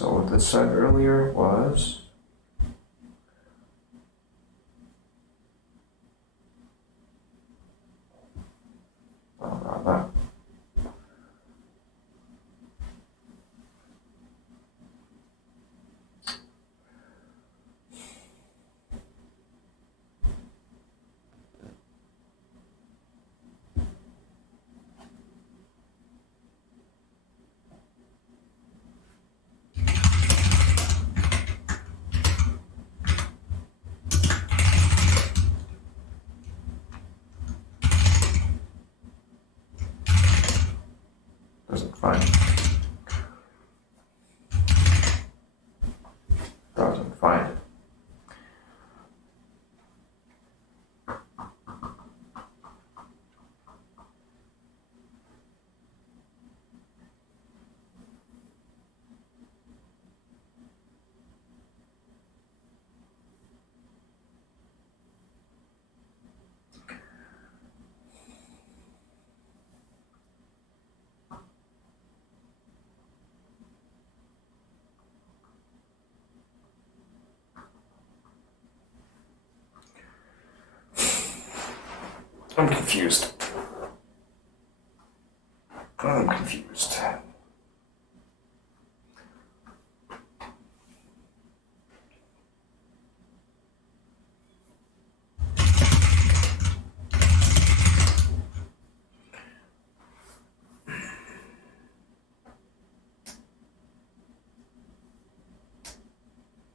So what this said earlier was that. Doesn't find it. Doesn't find it. I'm confused. I'm confused.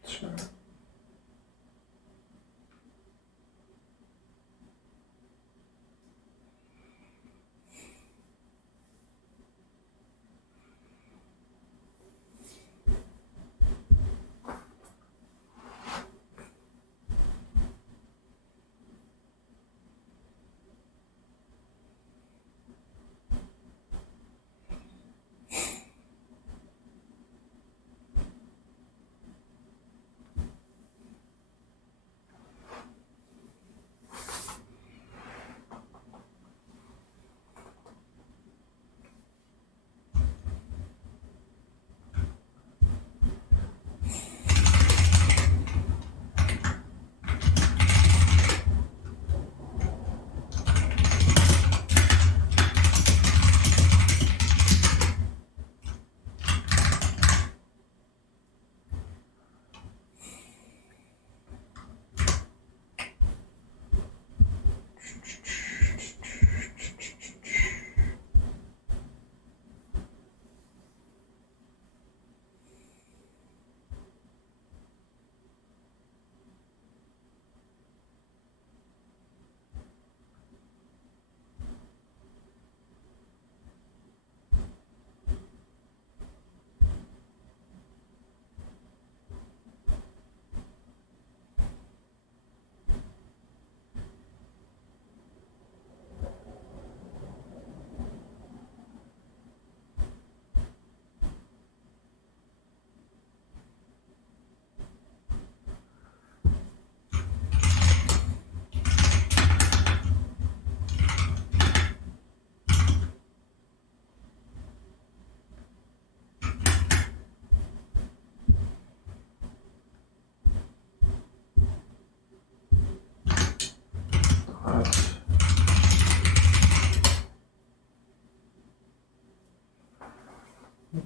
Sure.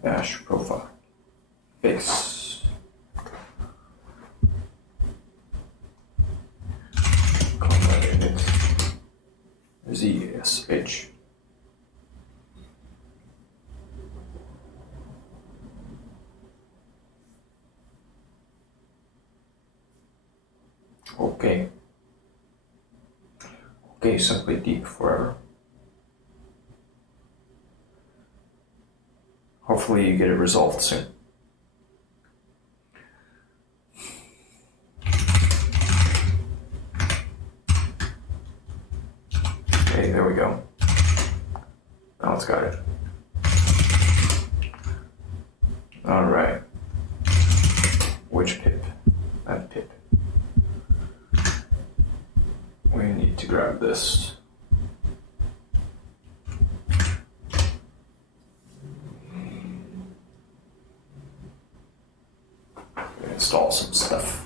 Bash profile. Face. Edit. ZSH. Okay. Okay, simply deep forever. Hopefully you get it resolved soon. Okay, there we go. Now it's got it. Alright. Which pip? That pip. We need to grab this. install some stuff.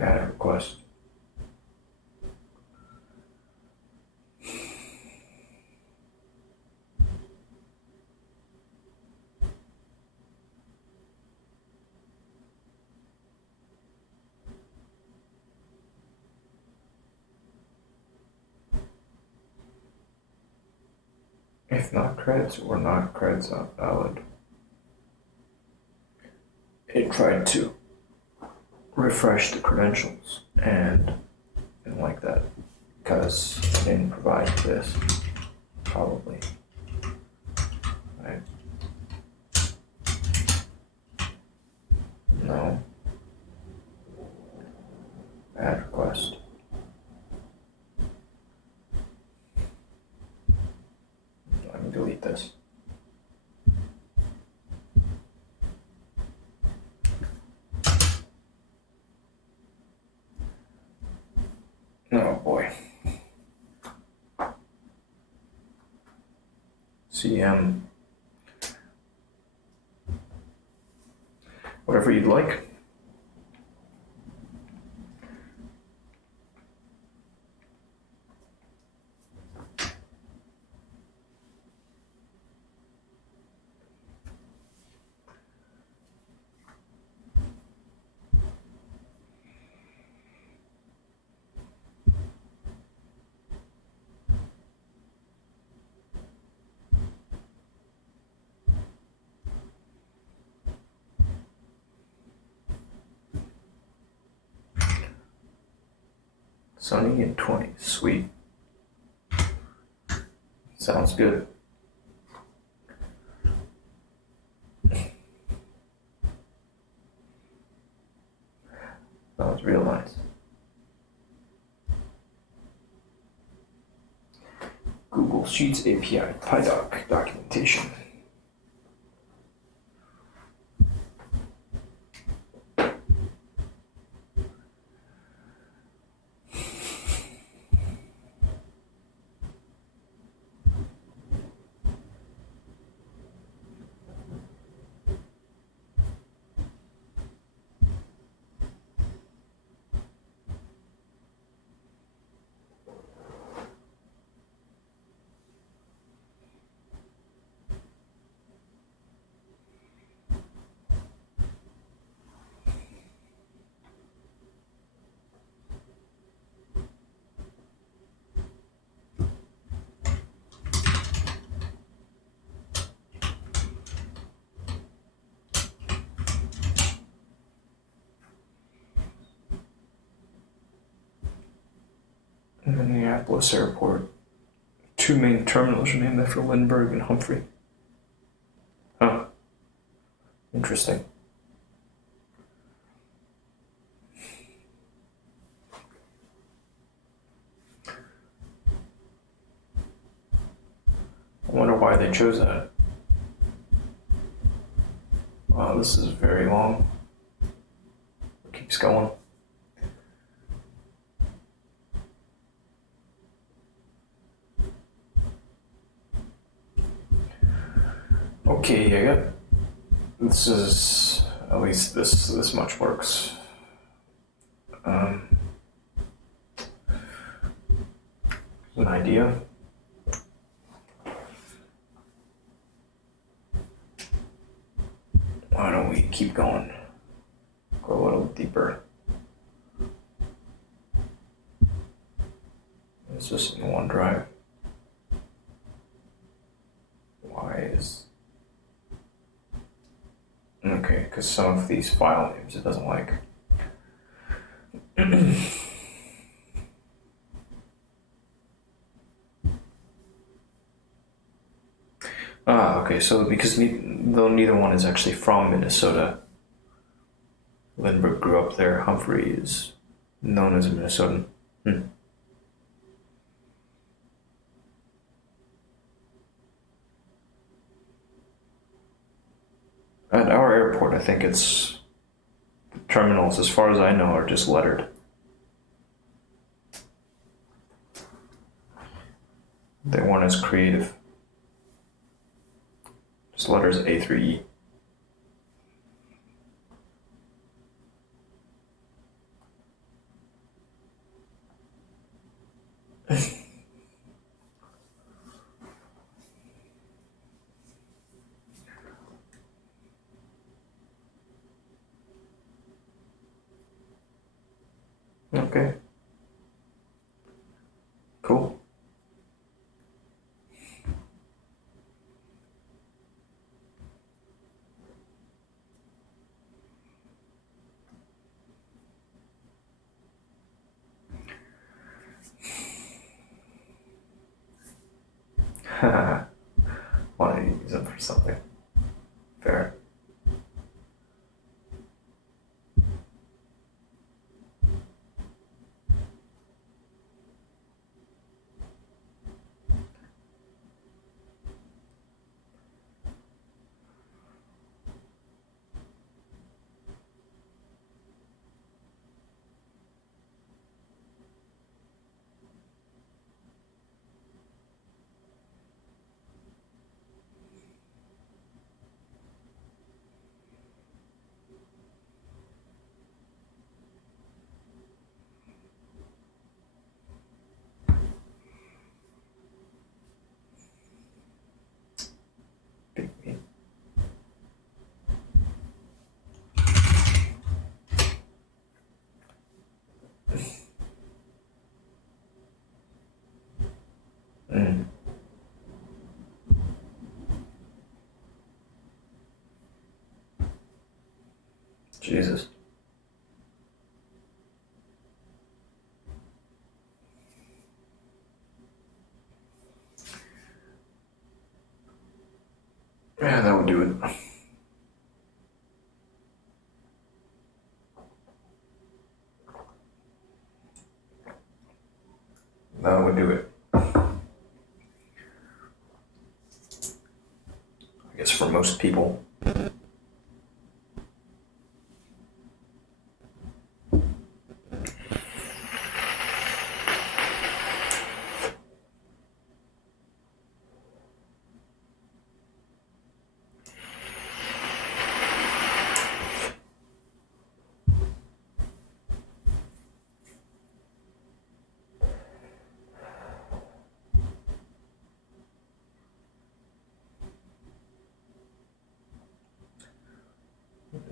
Add request. If not credits or not credits not valid. It tried to refresh the credentials and like that because I didn't provide this probably. Right? No. Add request. Let me delete this. Oh boy. CM. Whatever you'd like. Sunny and 20. Sweet. Sounds good. Sounds real nice. Google Sheets API PyDoc documentation. Minneapolis Airport. 2 main terminals are named after Lindbergh and Humphrey. Huh. Interesting. I wonder why they chose that. Wow, this is very long. It keeps going. Okay, I got. This is at least this much works. An idea. Why don't we keep going? Go a little deeper. It's just in OneDrive. Why is... Okay, because some of these file names it doesn't like. Okay, so because though neither one is actually from Minnesota, Lindbergh grew up there, Humphrey is known as a Minnesotan. At our airport, I think it's terminals, as far as I know, are just lettered. They weren't as creative. Just letters A through E. Okay. Cool. Want to use them for something. Fair. Jesus. Yeah, that would do it. That would do it. I guess for most people.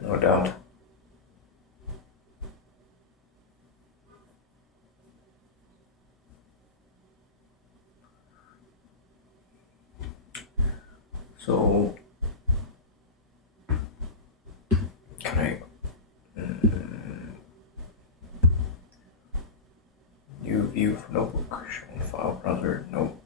No doubt. So, can I... view of notebook. Showing file browser. Nope.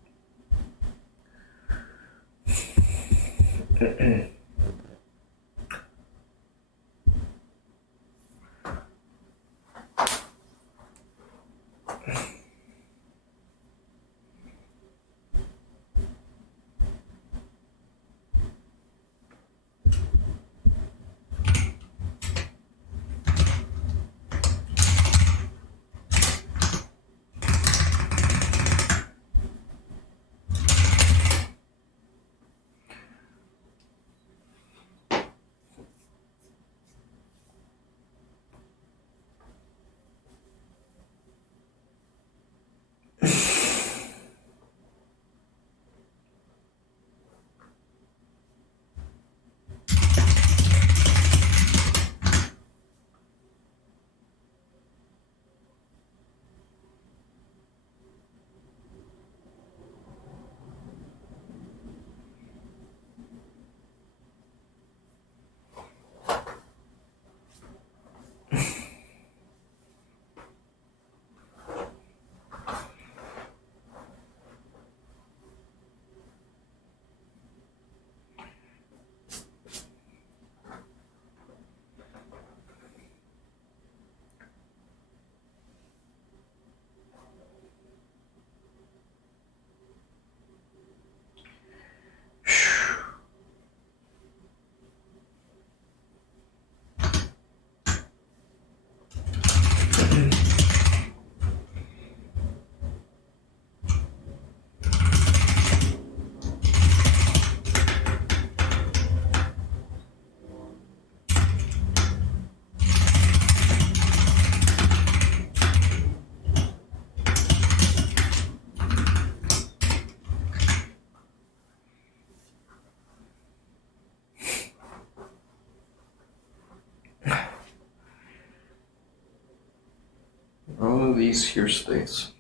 All of these here states.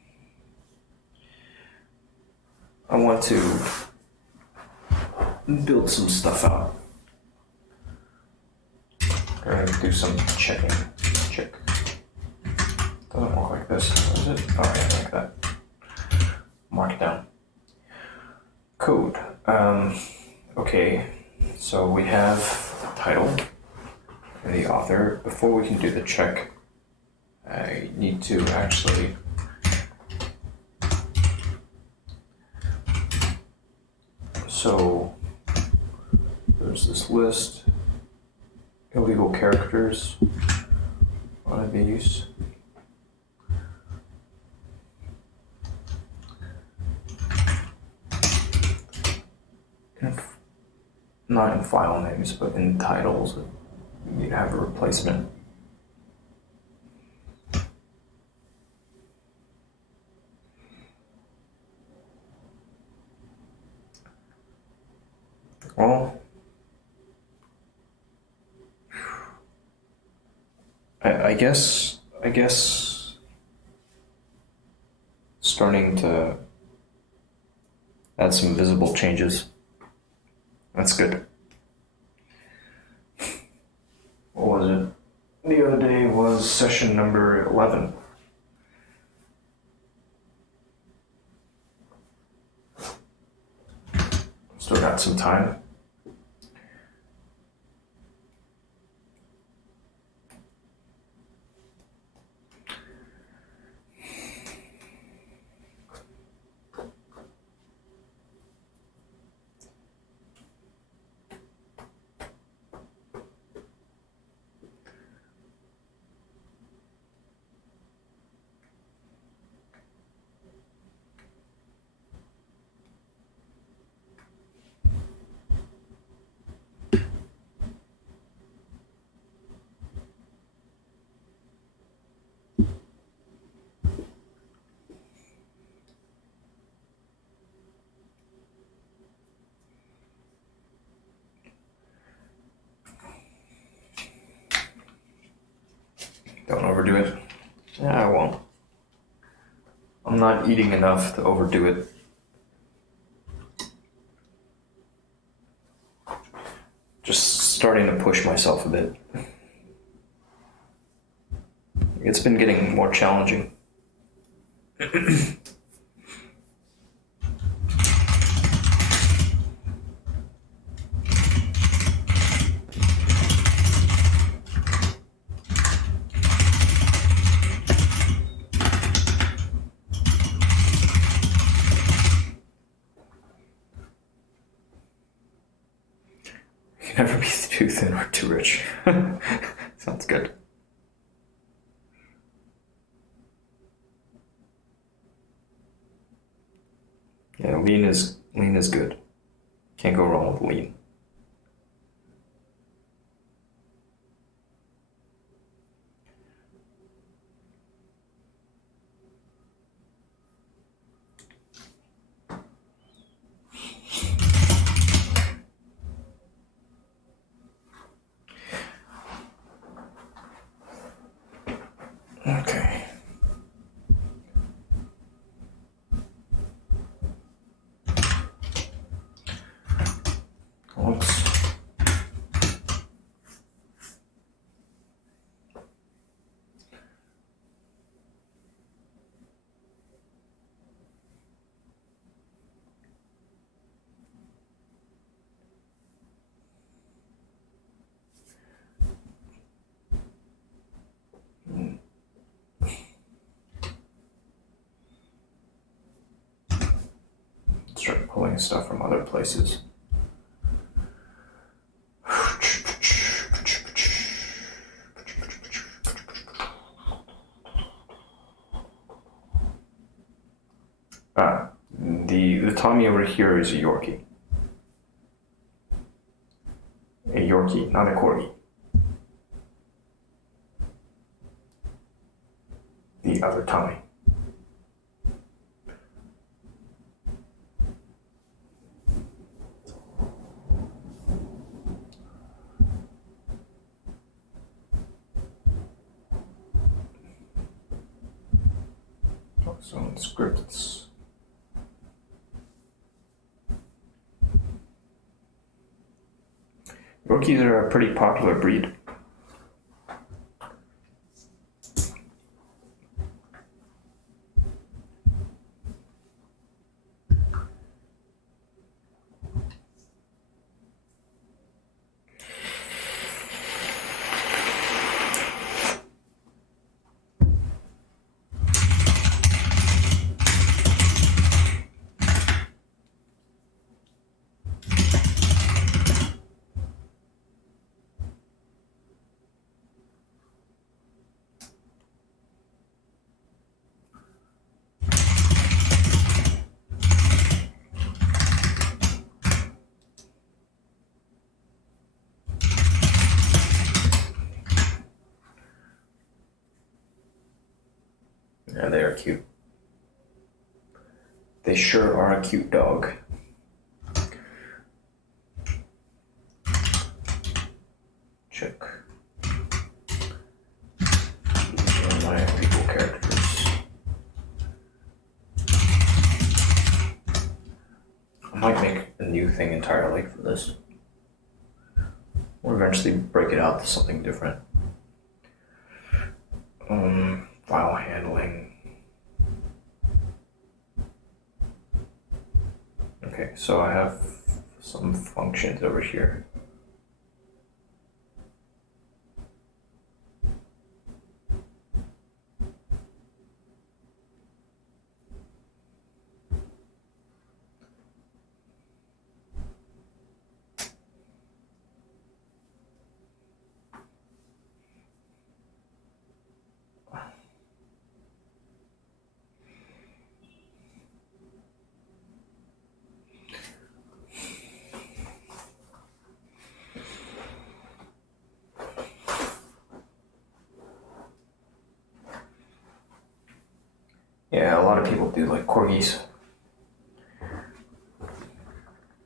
I want to build some stuff out. Or do some checking. Check. Doesn't look like this, does it? Oh, yeah, like that. Mark it down. Code. Okay, so we have the title and the author. Before we can do the check, I need to actually so there's this list, illegal characters, one of these. Not in file names, but in titles, you'd have a replacement. Well, I guess starting to add some visible changes. That's good. What was it? The other day was session number 11. Still got some time. Don't overdo it. Yeah, I won't. I'm not eating enough to overdo it. Just starting to push myself a bit. It's been getting more challenging. You can never be too thin or too rich. Sounds good. Yeah, lean is good. Can't go wrong with lean. Okay. Looks. Start pulling stuff from other places. The Tommy over here is a Yorkie. A Yorkie, not a Corgi. The other Tommy. Some scripts. Yorkies are a pretty popular breed. Yeah, they are cute. They sure are a cute dog. Check. These are my people characters. I might make a new thing entirely for this. Or eventually break it out to something different. File handling. Okay, so I have some functions over here. Yeah, a lot of people do like corgis.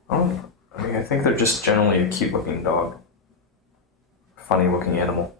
I think they're just generally a cute looking dog. Funny looking animal.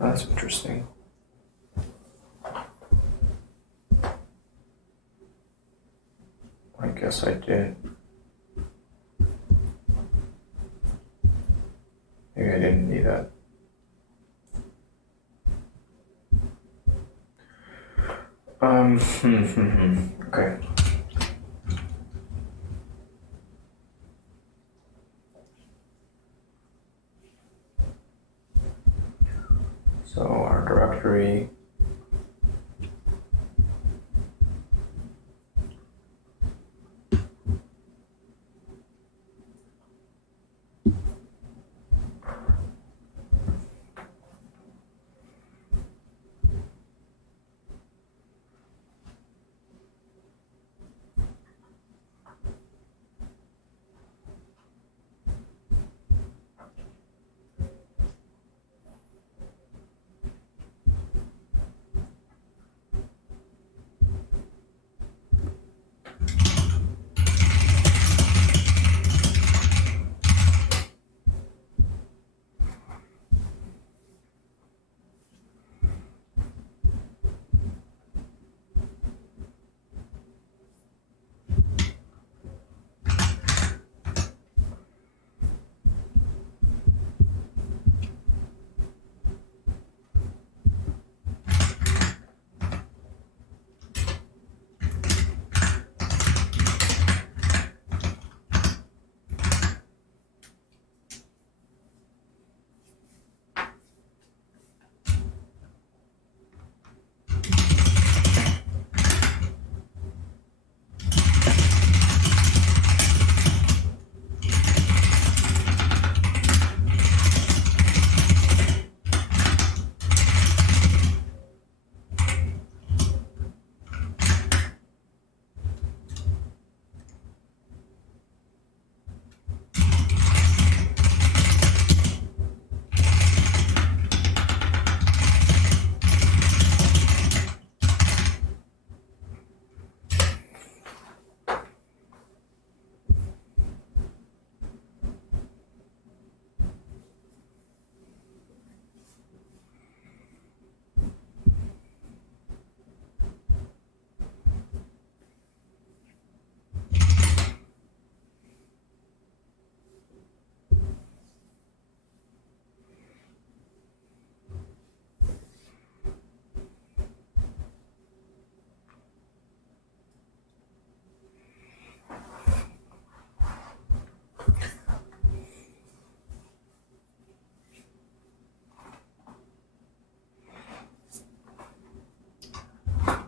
That's interesting. I guess I did. Maybe I didn't need that. Okay. So our directory.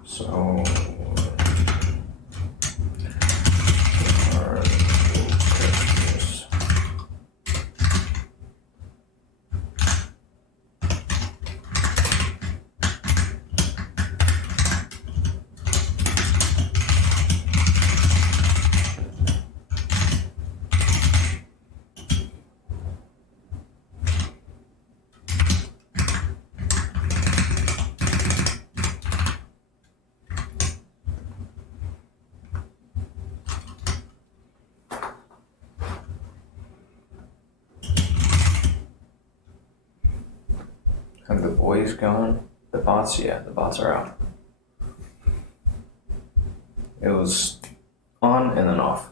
So our characters. Have the boys gone? The bots, yeah, the bots are out. It was on and then off.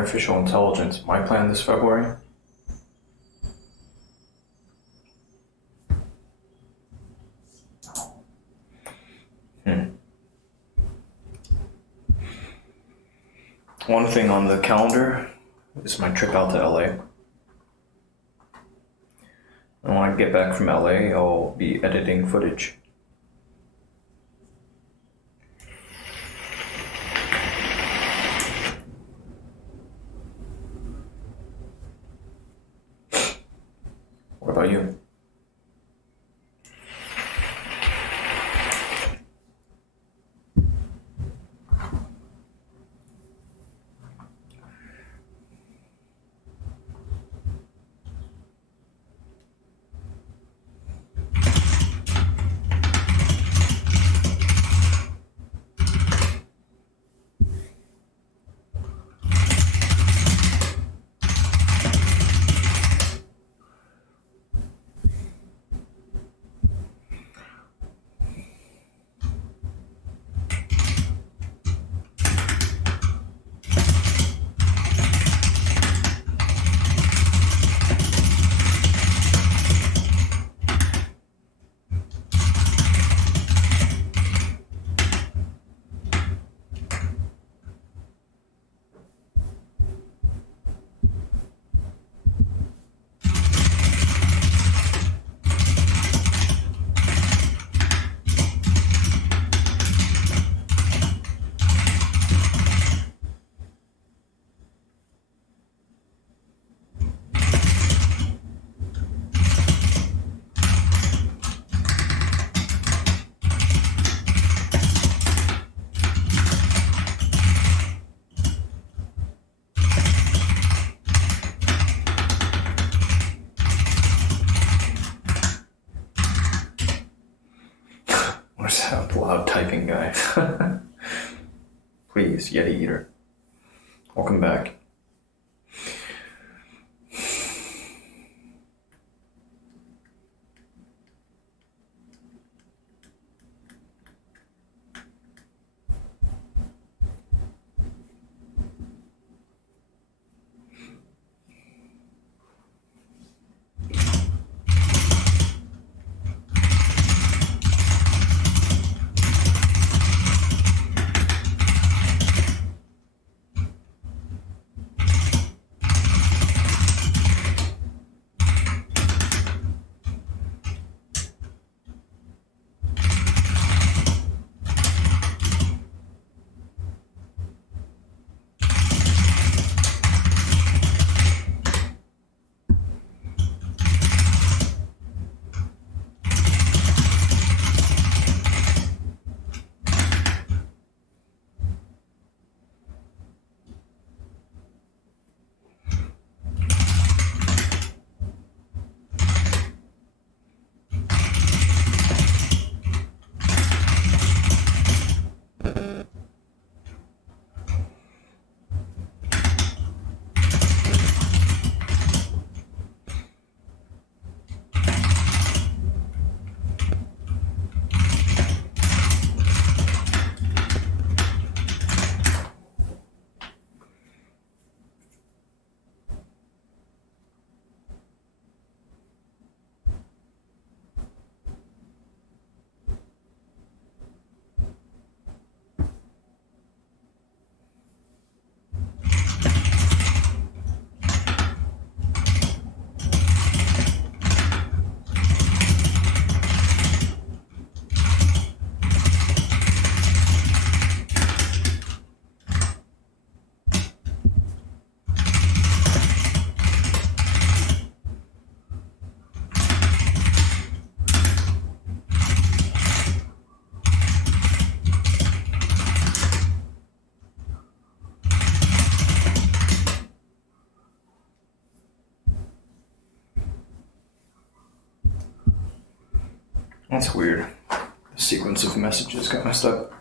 artificial intelligence, my plan this February? One thing on the calendar is my trip out to LA. And when I get back from LA, I'll be editing footage. What about you? What's that loud typing guy? Please, Yeti Eater. Welcome back. That's weird. The sequence of messages got messed up.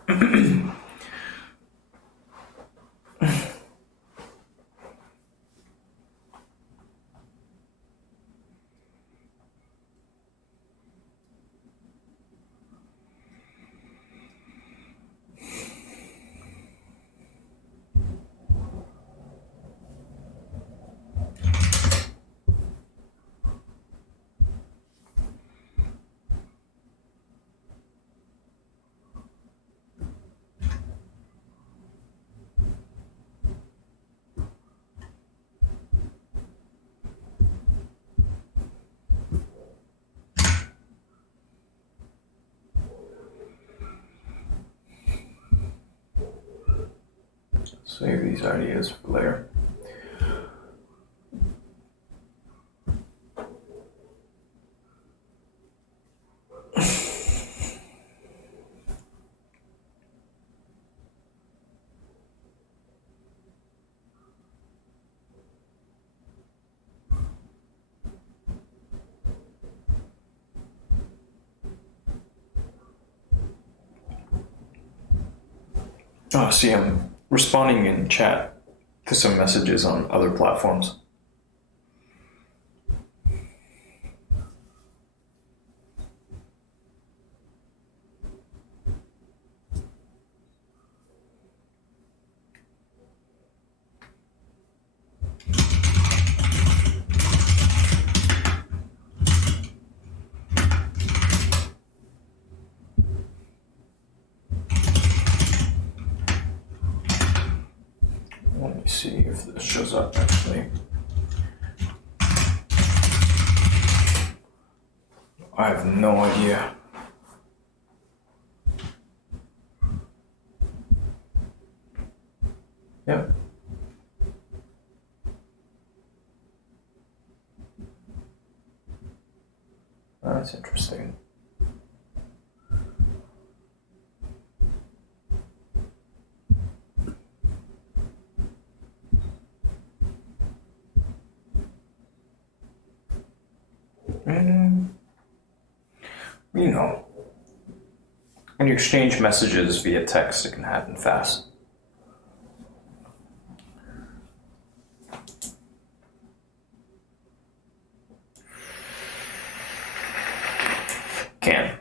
Save these ideas for later. Oh, see, I'm responding in chat to some messages on other platforms. Let me see if this shows up actually. I have no idea. Yep. That's interesting. You know, when you exchange messages via text, it can happen fast. Can.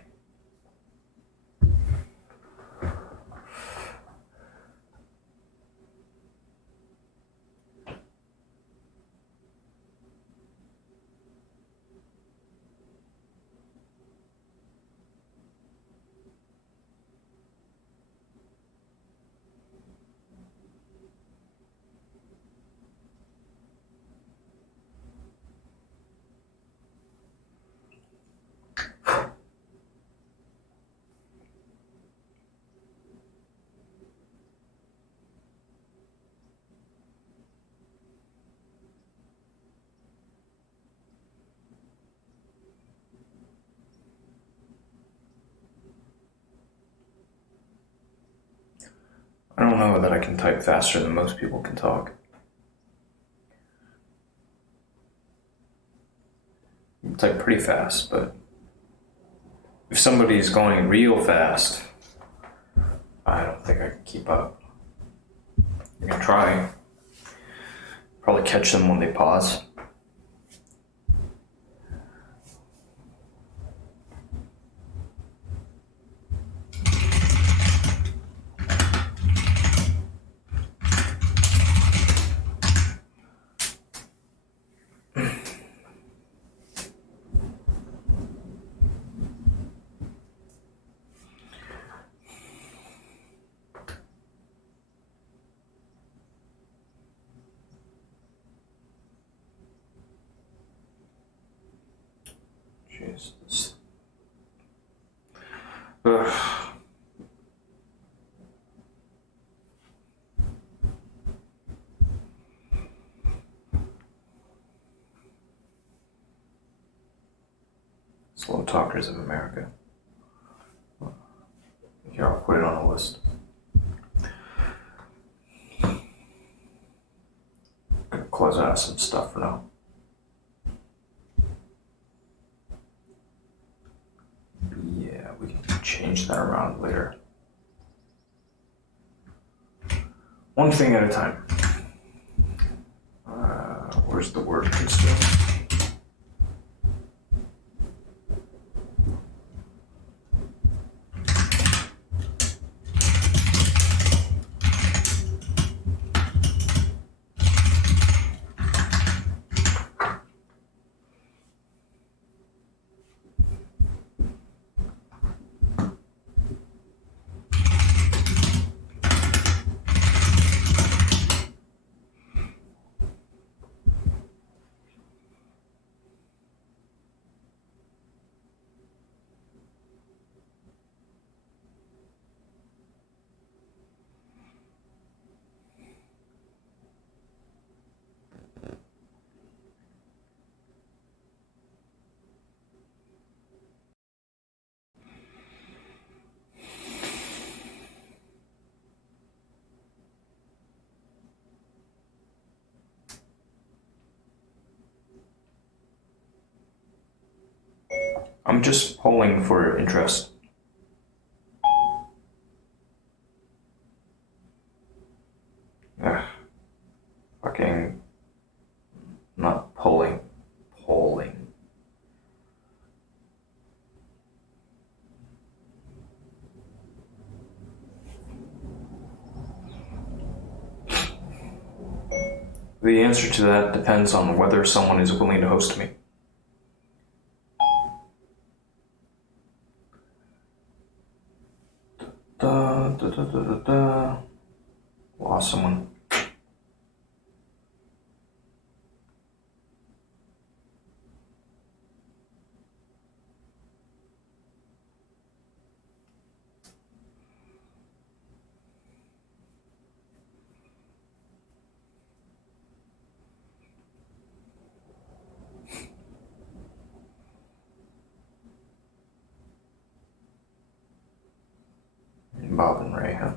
I don't know that I can type faster than most people can talk. I can type pretty fast, but if somebody's going real fast, I don't think I can keep up. I can try. Probably catch them when they pause. Jesus. Ugh. Slow talkers of America. Here, I'll put it on a list. Gonna close out some stuff for now. Yeah, we can change that around later. One thing at a time. Where's the word consume? I'm just polling for interest. Ugh. Fucking... Not polling. Polling. The answer to that depends on whether someone is willing to host me. Lost someone. Bob and Ray, huh?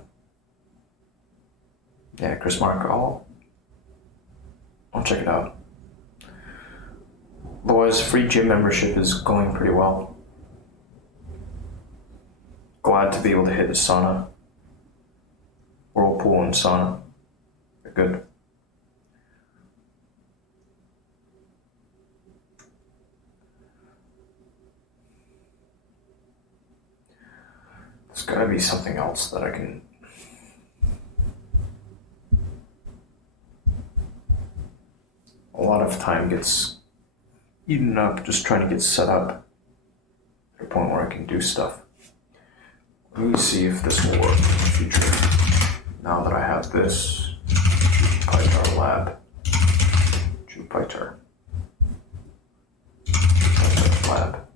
Yeah, Chris Mark, I'll check it out. Otherwise, free gym membership is going pretty well. Glad to be able to hit a sauna. Whirlpool and sauna. They're good. There's gotta be something else that I can... A lot of time gets eaten up just trying to get set up to a point where I can do stuff. Let me see if this will work in the future. Now that I have this Jupyter lab. Jupyter lab.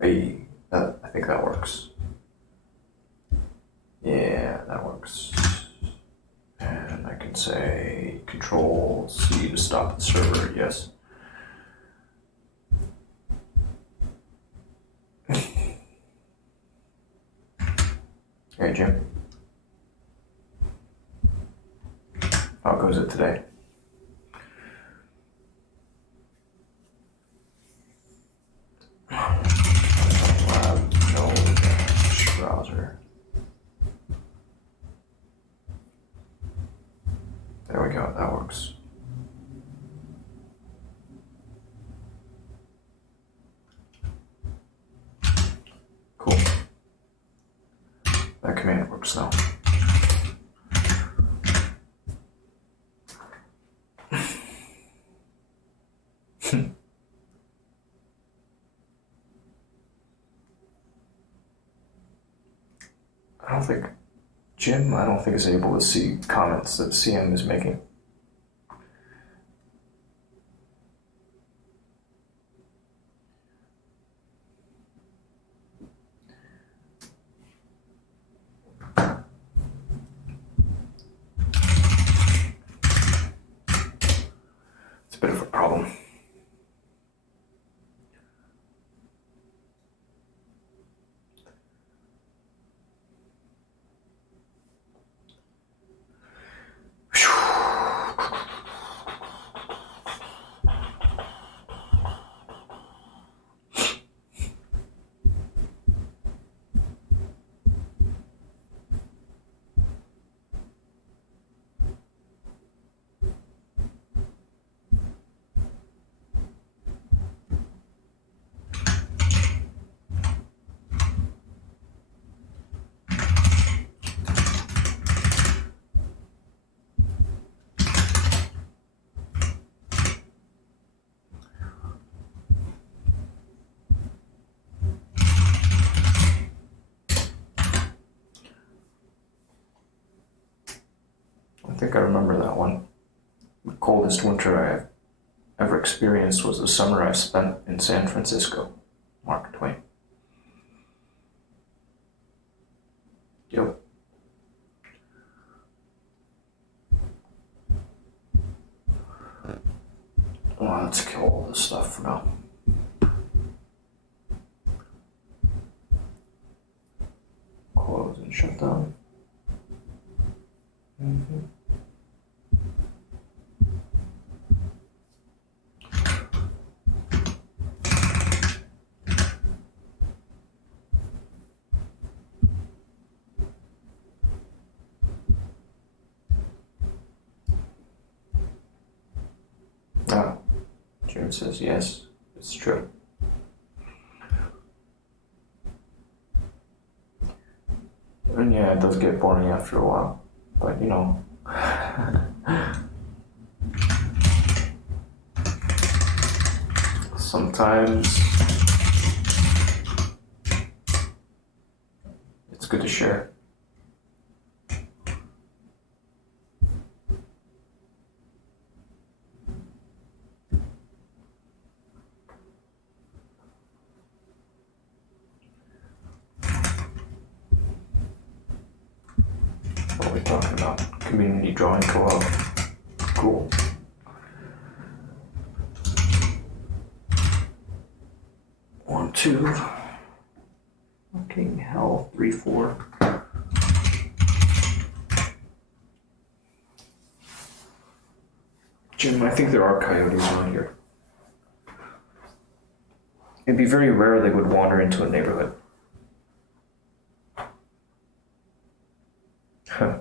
Hey, I think that works. Yeah, that works. And I can say Control C to stop the server, yes. Hey, Jim. How goes it today? Lab, no browser. There we go, that works. Cool. That command works now. Jim, I don't think is able to see comments that CM is making. It's a bit of a problem. I think I remember that one. The coldest winter I have ever experienced was the summer I spent in San Francisco. Mark Twain. Yep. Well, let's kill all this stuff for now. Close and shut down. Yeah. Jim says yes, it's true. And yeah, it does get boring after a while. But you know. Sometimes it's good to share. What are we talking about? Community drawing co-op. Cool. One, two. Fucking hell. 3, 4. Jim, I think there are coyotes around here. It'd be very rare they would wander into a neighborhood. Huh.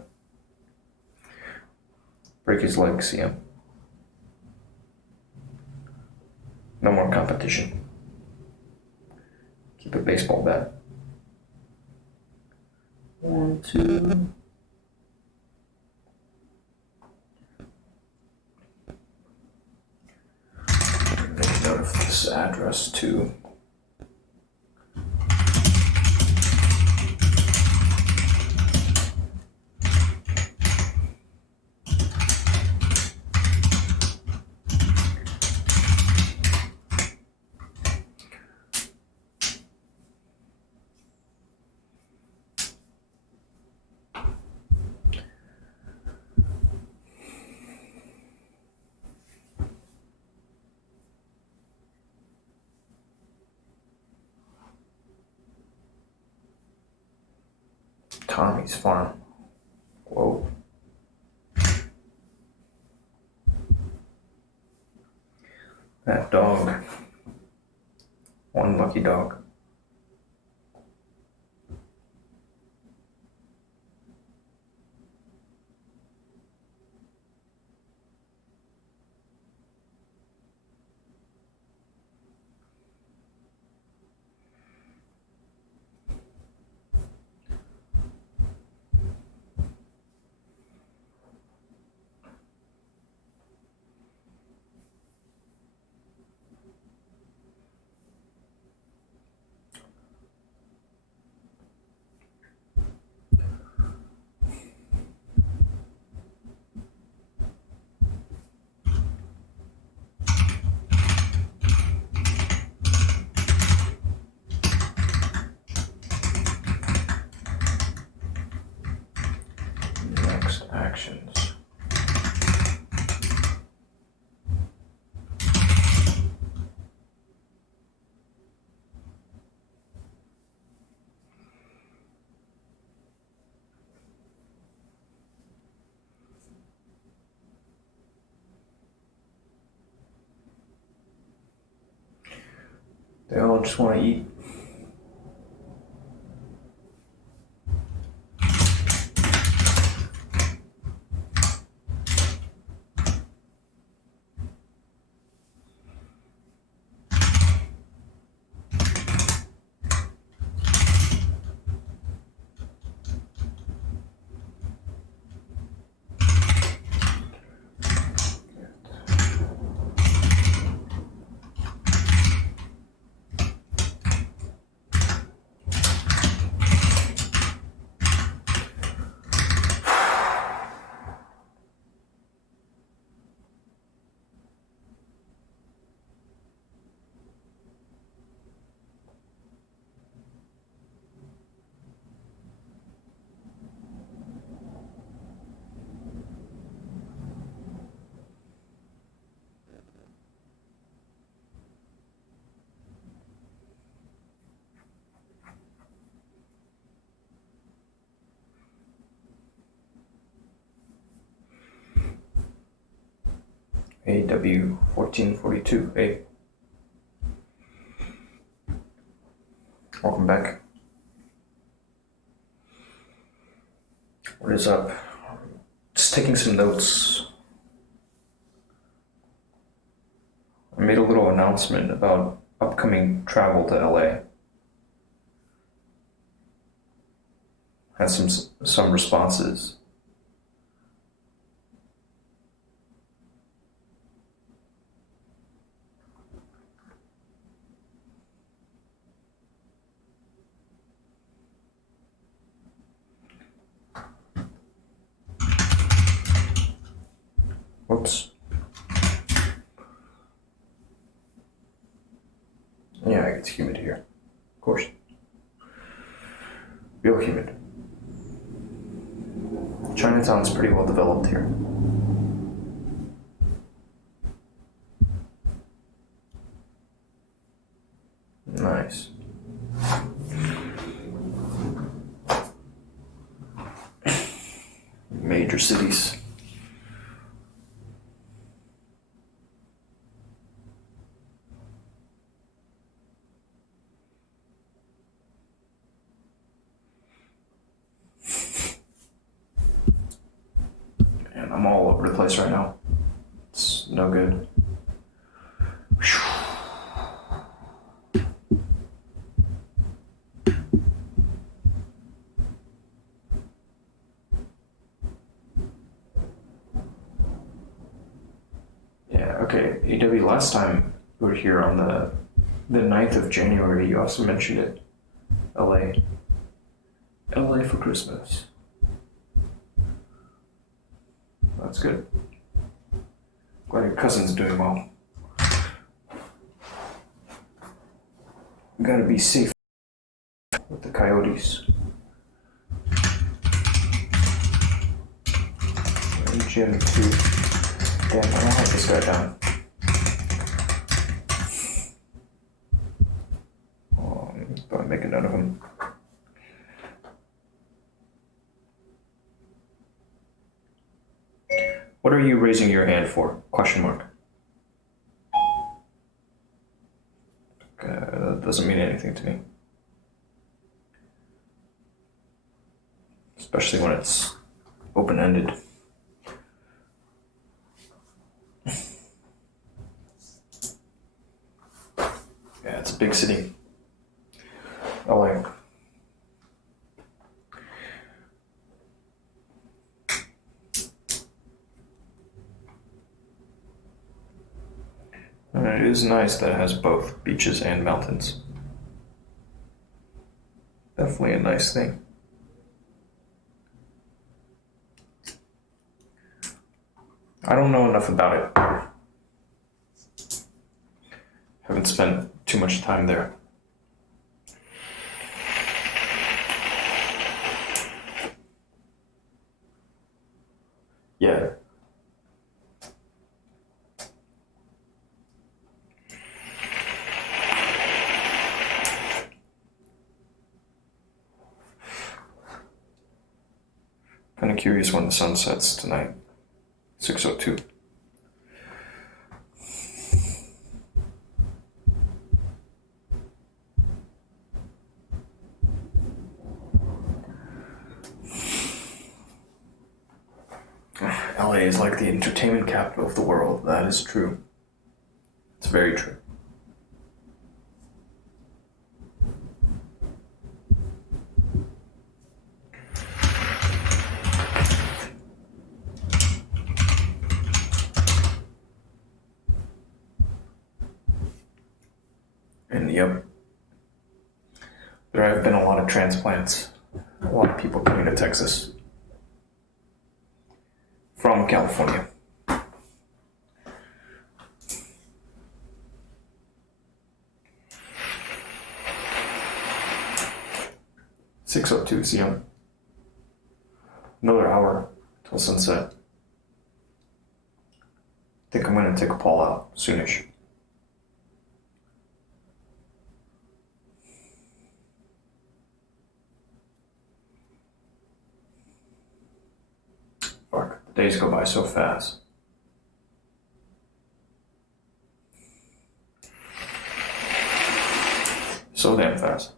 Break his leg, see him. No more competition. Keep a baseball bat. 1, 2. Make note of this address too. Tommy's farm. Whoa. That dog. One lucky dog. Next actions. They all just want to eat. AW 1442. Hey. Welcome back. What is up? Just taking some notes. I made a little announcement about upcoming travel to LA. Had some responses. Whoops. Yeah, it's humid here. Of course. Real humid. Chinatown's pretty well developed here. Nice. Major cities. And I'm all over the place right now. It's no good. Yeah, okay. AW, last time we were here on the 9th of January, you also mentioned it. LA. LA for Christmas. That's good. Glad your cousin's doing well. You gotta be safe with the coyotes. And Jim too. Damn, I don't have this guy down. But make a note of him. What are you raising your hand for? Question mark. That doesn't mean anything to me. Especially when it's open-ended. Yeah, it's a big city. LA. And it is nice that it has both beaches and mountains. Definitely a nice thing. I don't know enough about it. Haven't spent too much time there. Yeah. Kind of curious when the sun sets tonight. 6:02. LA is like the entertainment capital of the world. That is true. It's very true. And yep, there have been a lot of transplants. A lot of people coming to Texas from California. $6:02, see him. Another hour till sunset. I think I'm gonna take a Paul out soonish. Fuck, the days go by so fast. So damn fast.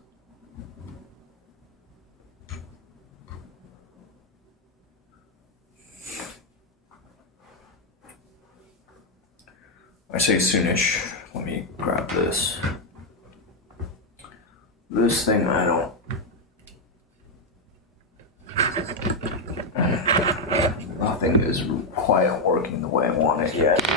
I say soonish. Let me grab this. This thing, I don't. Nothing is quite working the way I want it yet.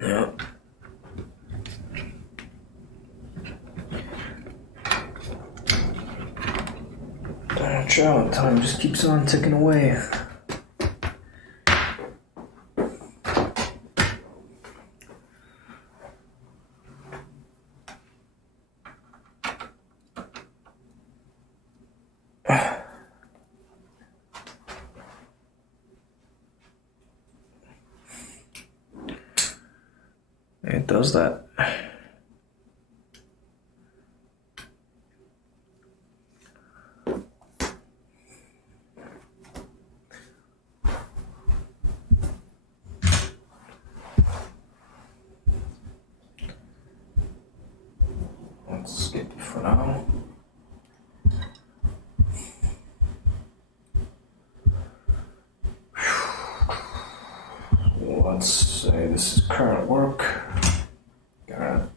Yep. Watch out, time just keeps on ticking away. It does that. Let's skip it for now. Let's say this is current work. Gotta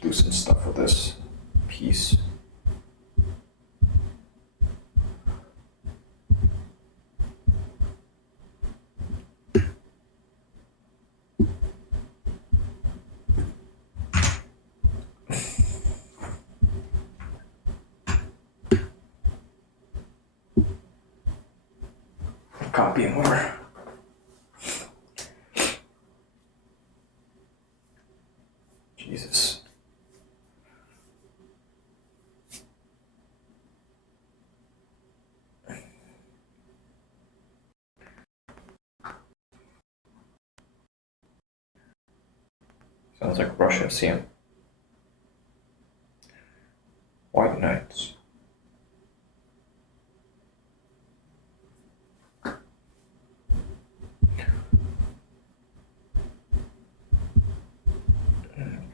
do some stuff with this piece. Copying over. Jesus. Sounds like Russia, see him. White Knights.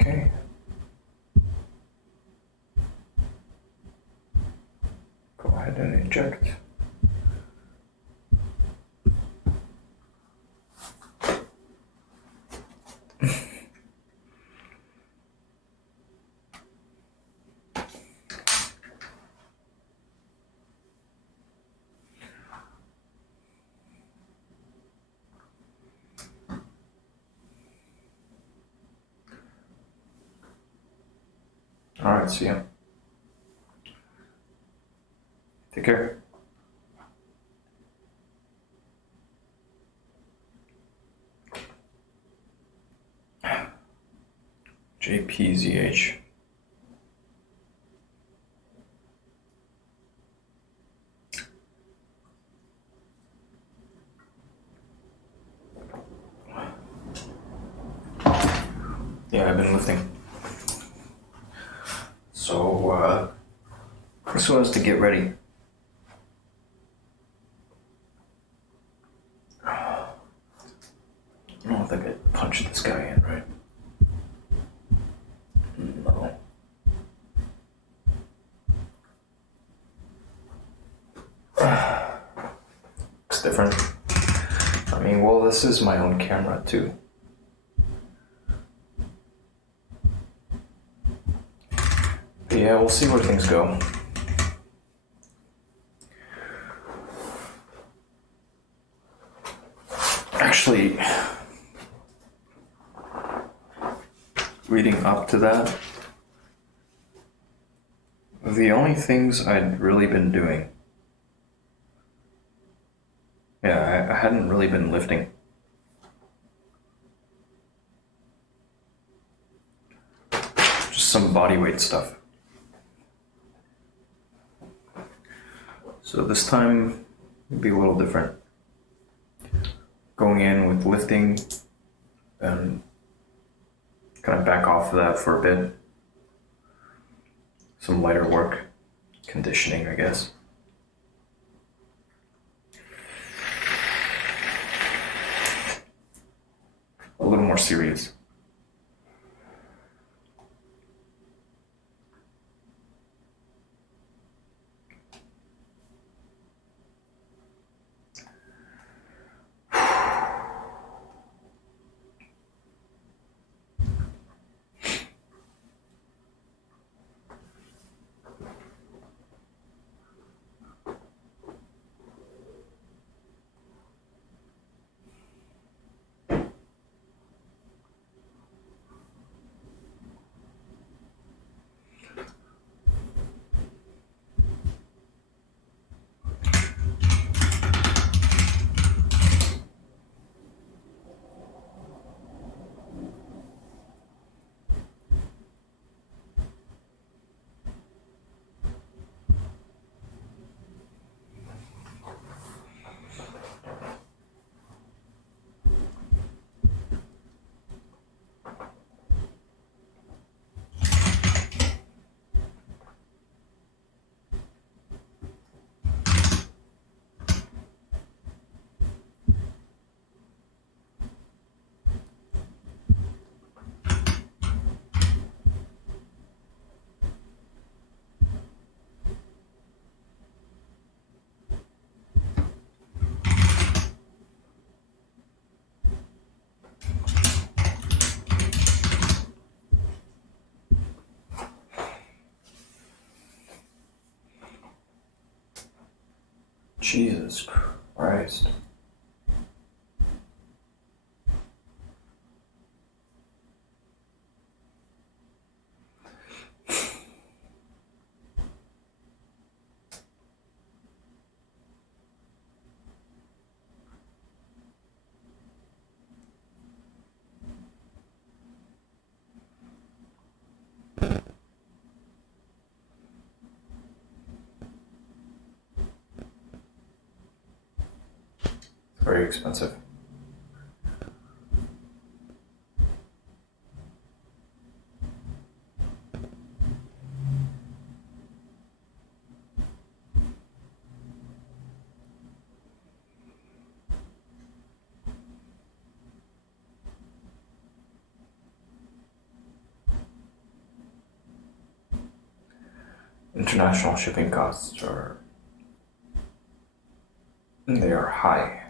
Okay. Go ahead and eject. Alright, see ya. Take care. JPZH. Yeah, I've been lifting. So, this was to get ready. I don't think I punched this guy in, right? No. It's different. I mean, well, this is my own camera, too. But yeah, we'll see where things go. Actually, leading up to that, the only things I'd really been doing, I hadn't really been lifting. Just some body weight stuff. So this time it'd be a little different. Going in with lifting and kind of back off of that for a bit. Some lighter work, conditioning, I guess. A little more serious. Jesus Christ. Very expensive. International shipping costs are high.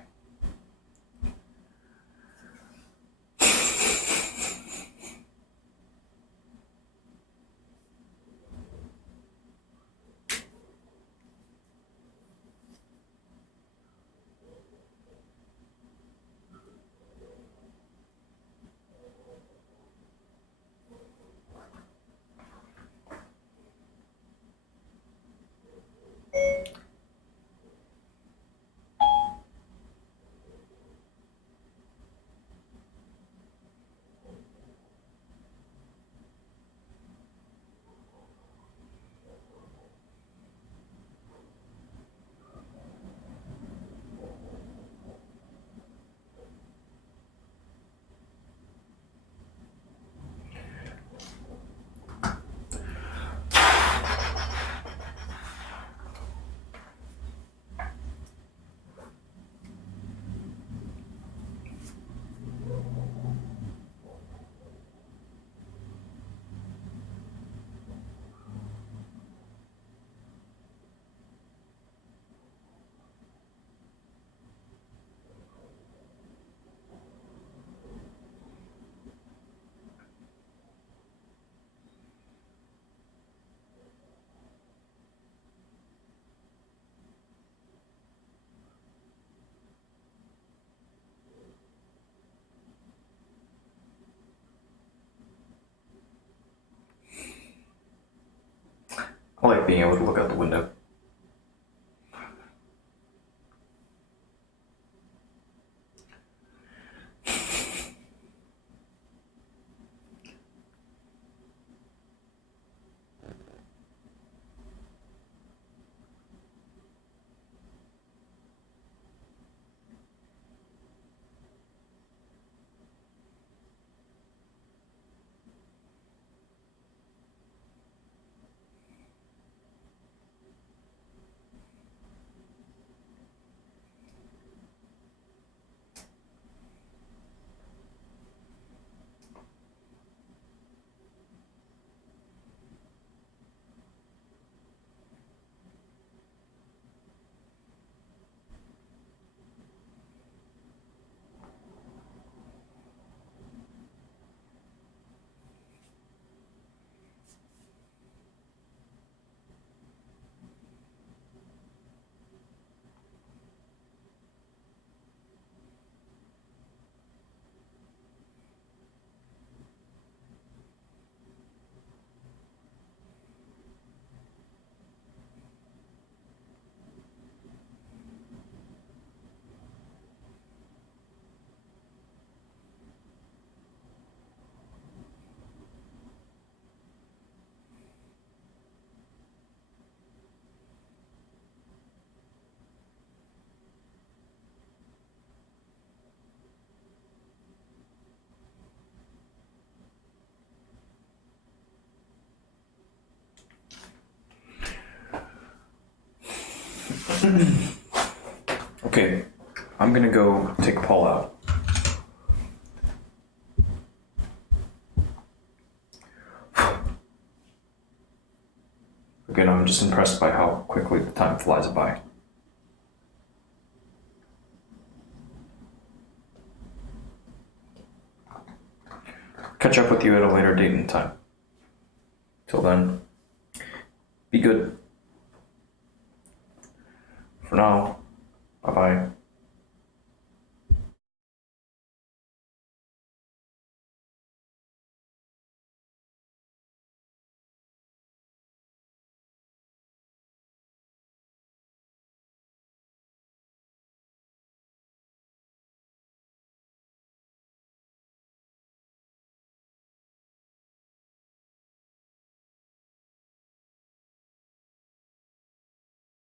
I like being able to look out the window. Okay, I'm gonna go take Paul out. Again, I'm just impressed by how quickly the time flies by. Catch up with you at a later date and time. Till then, be good. For now, Bye bye.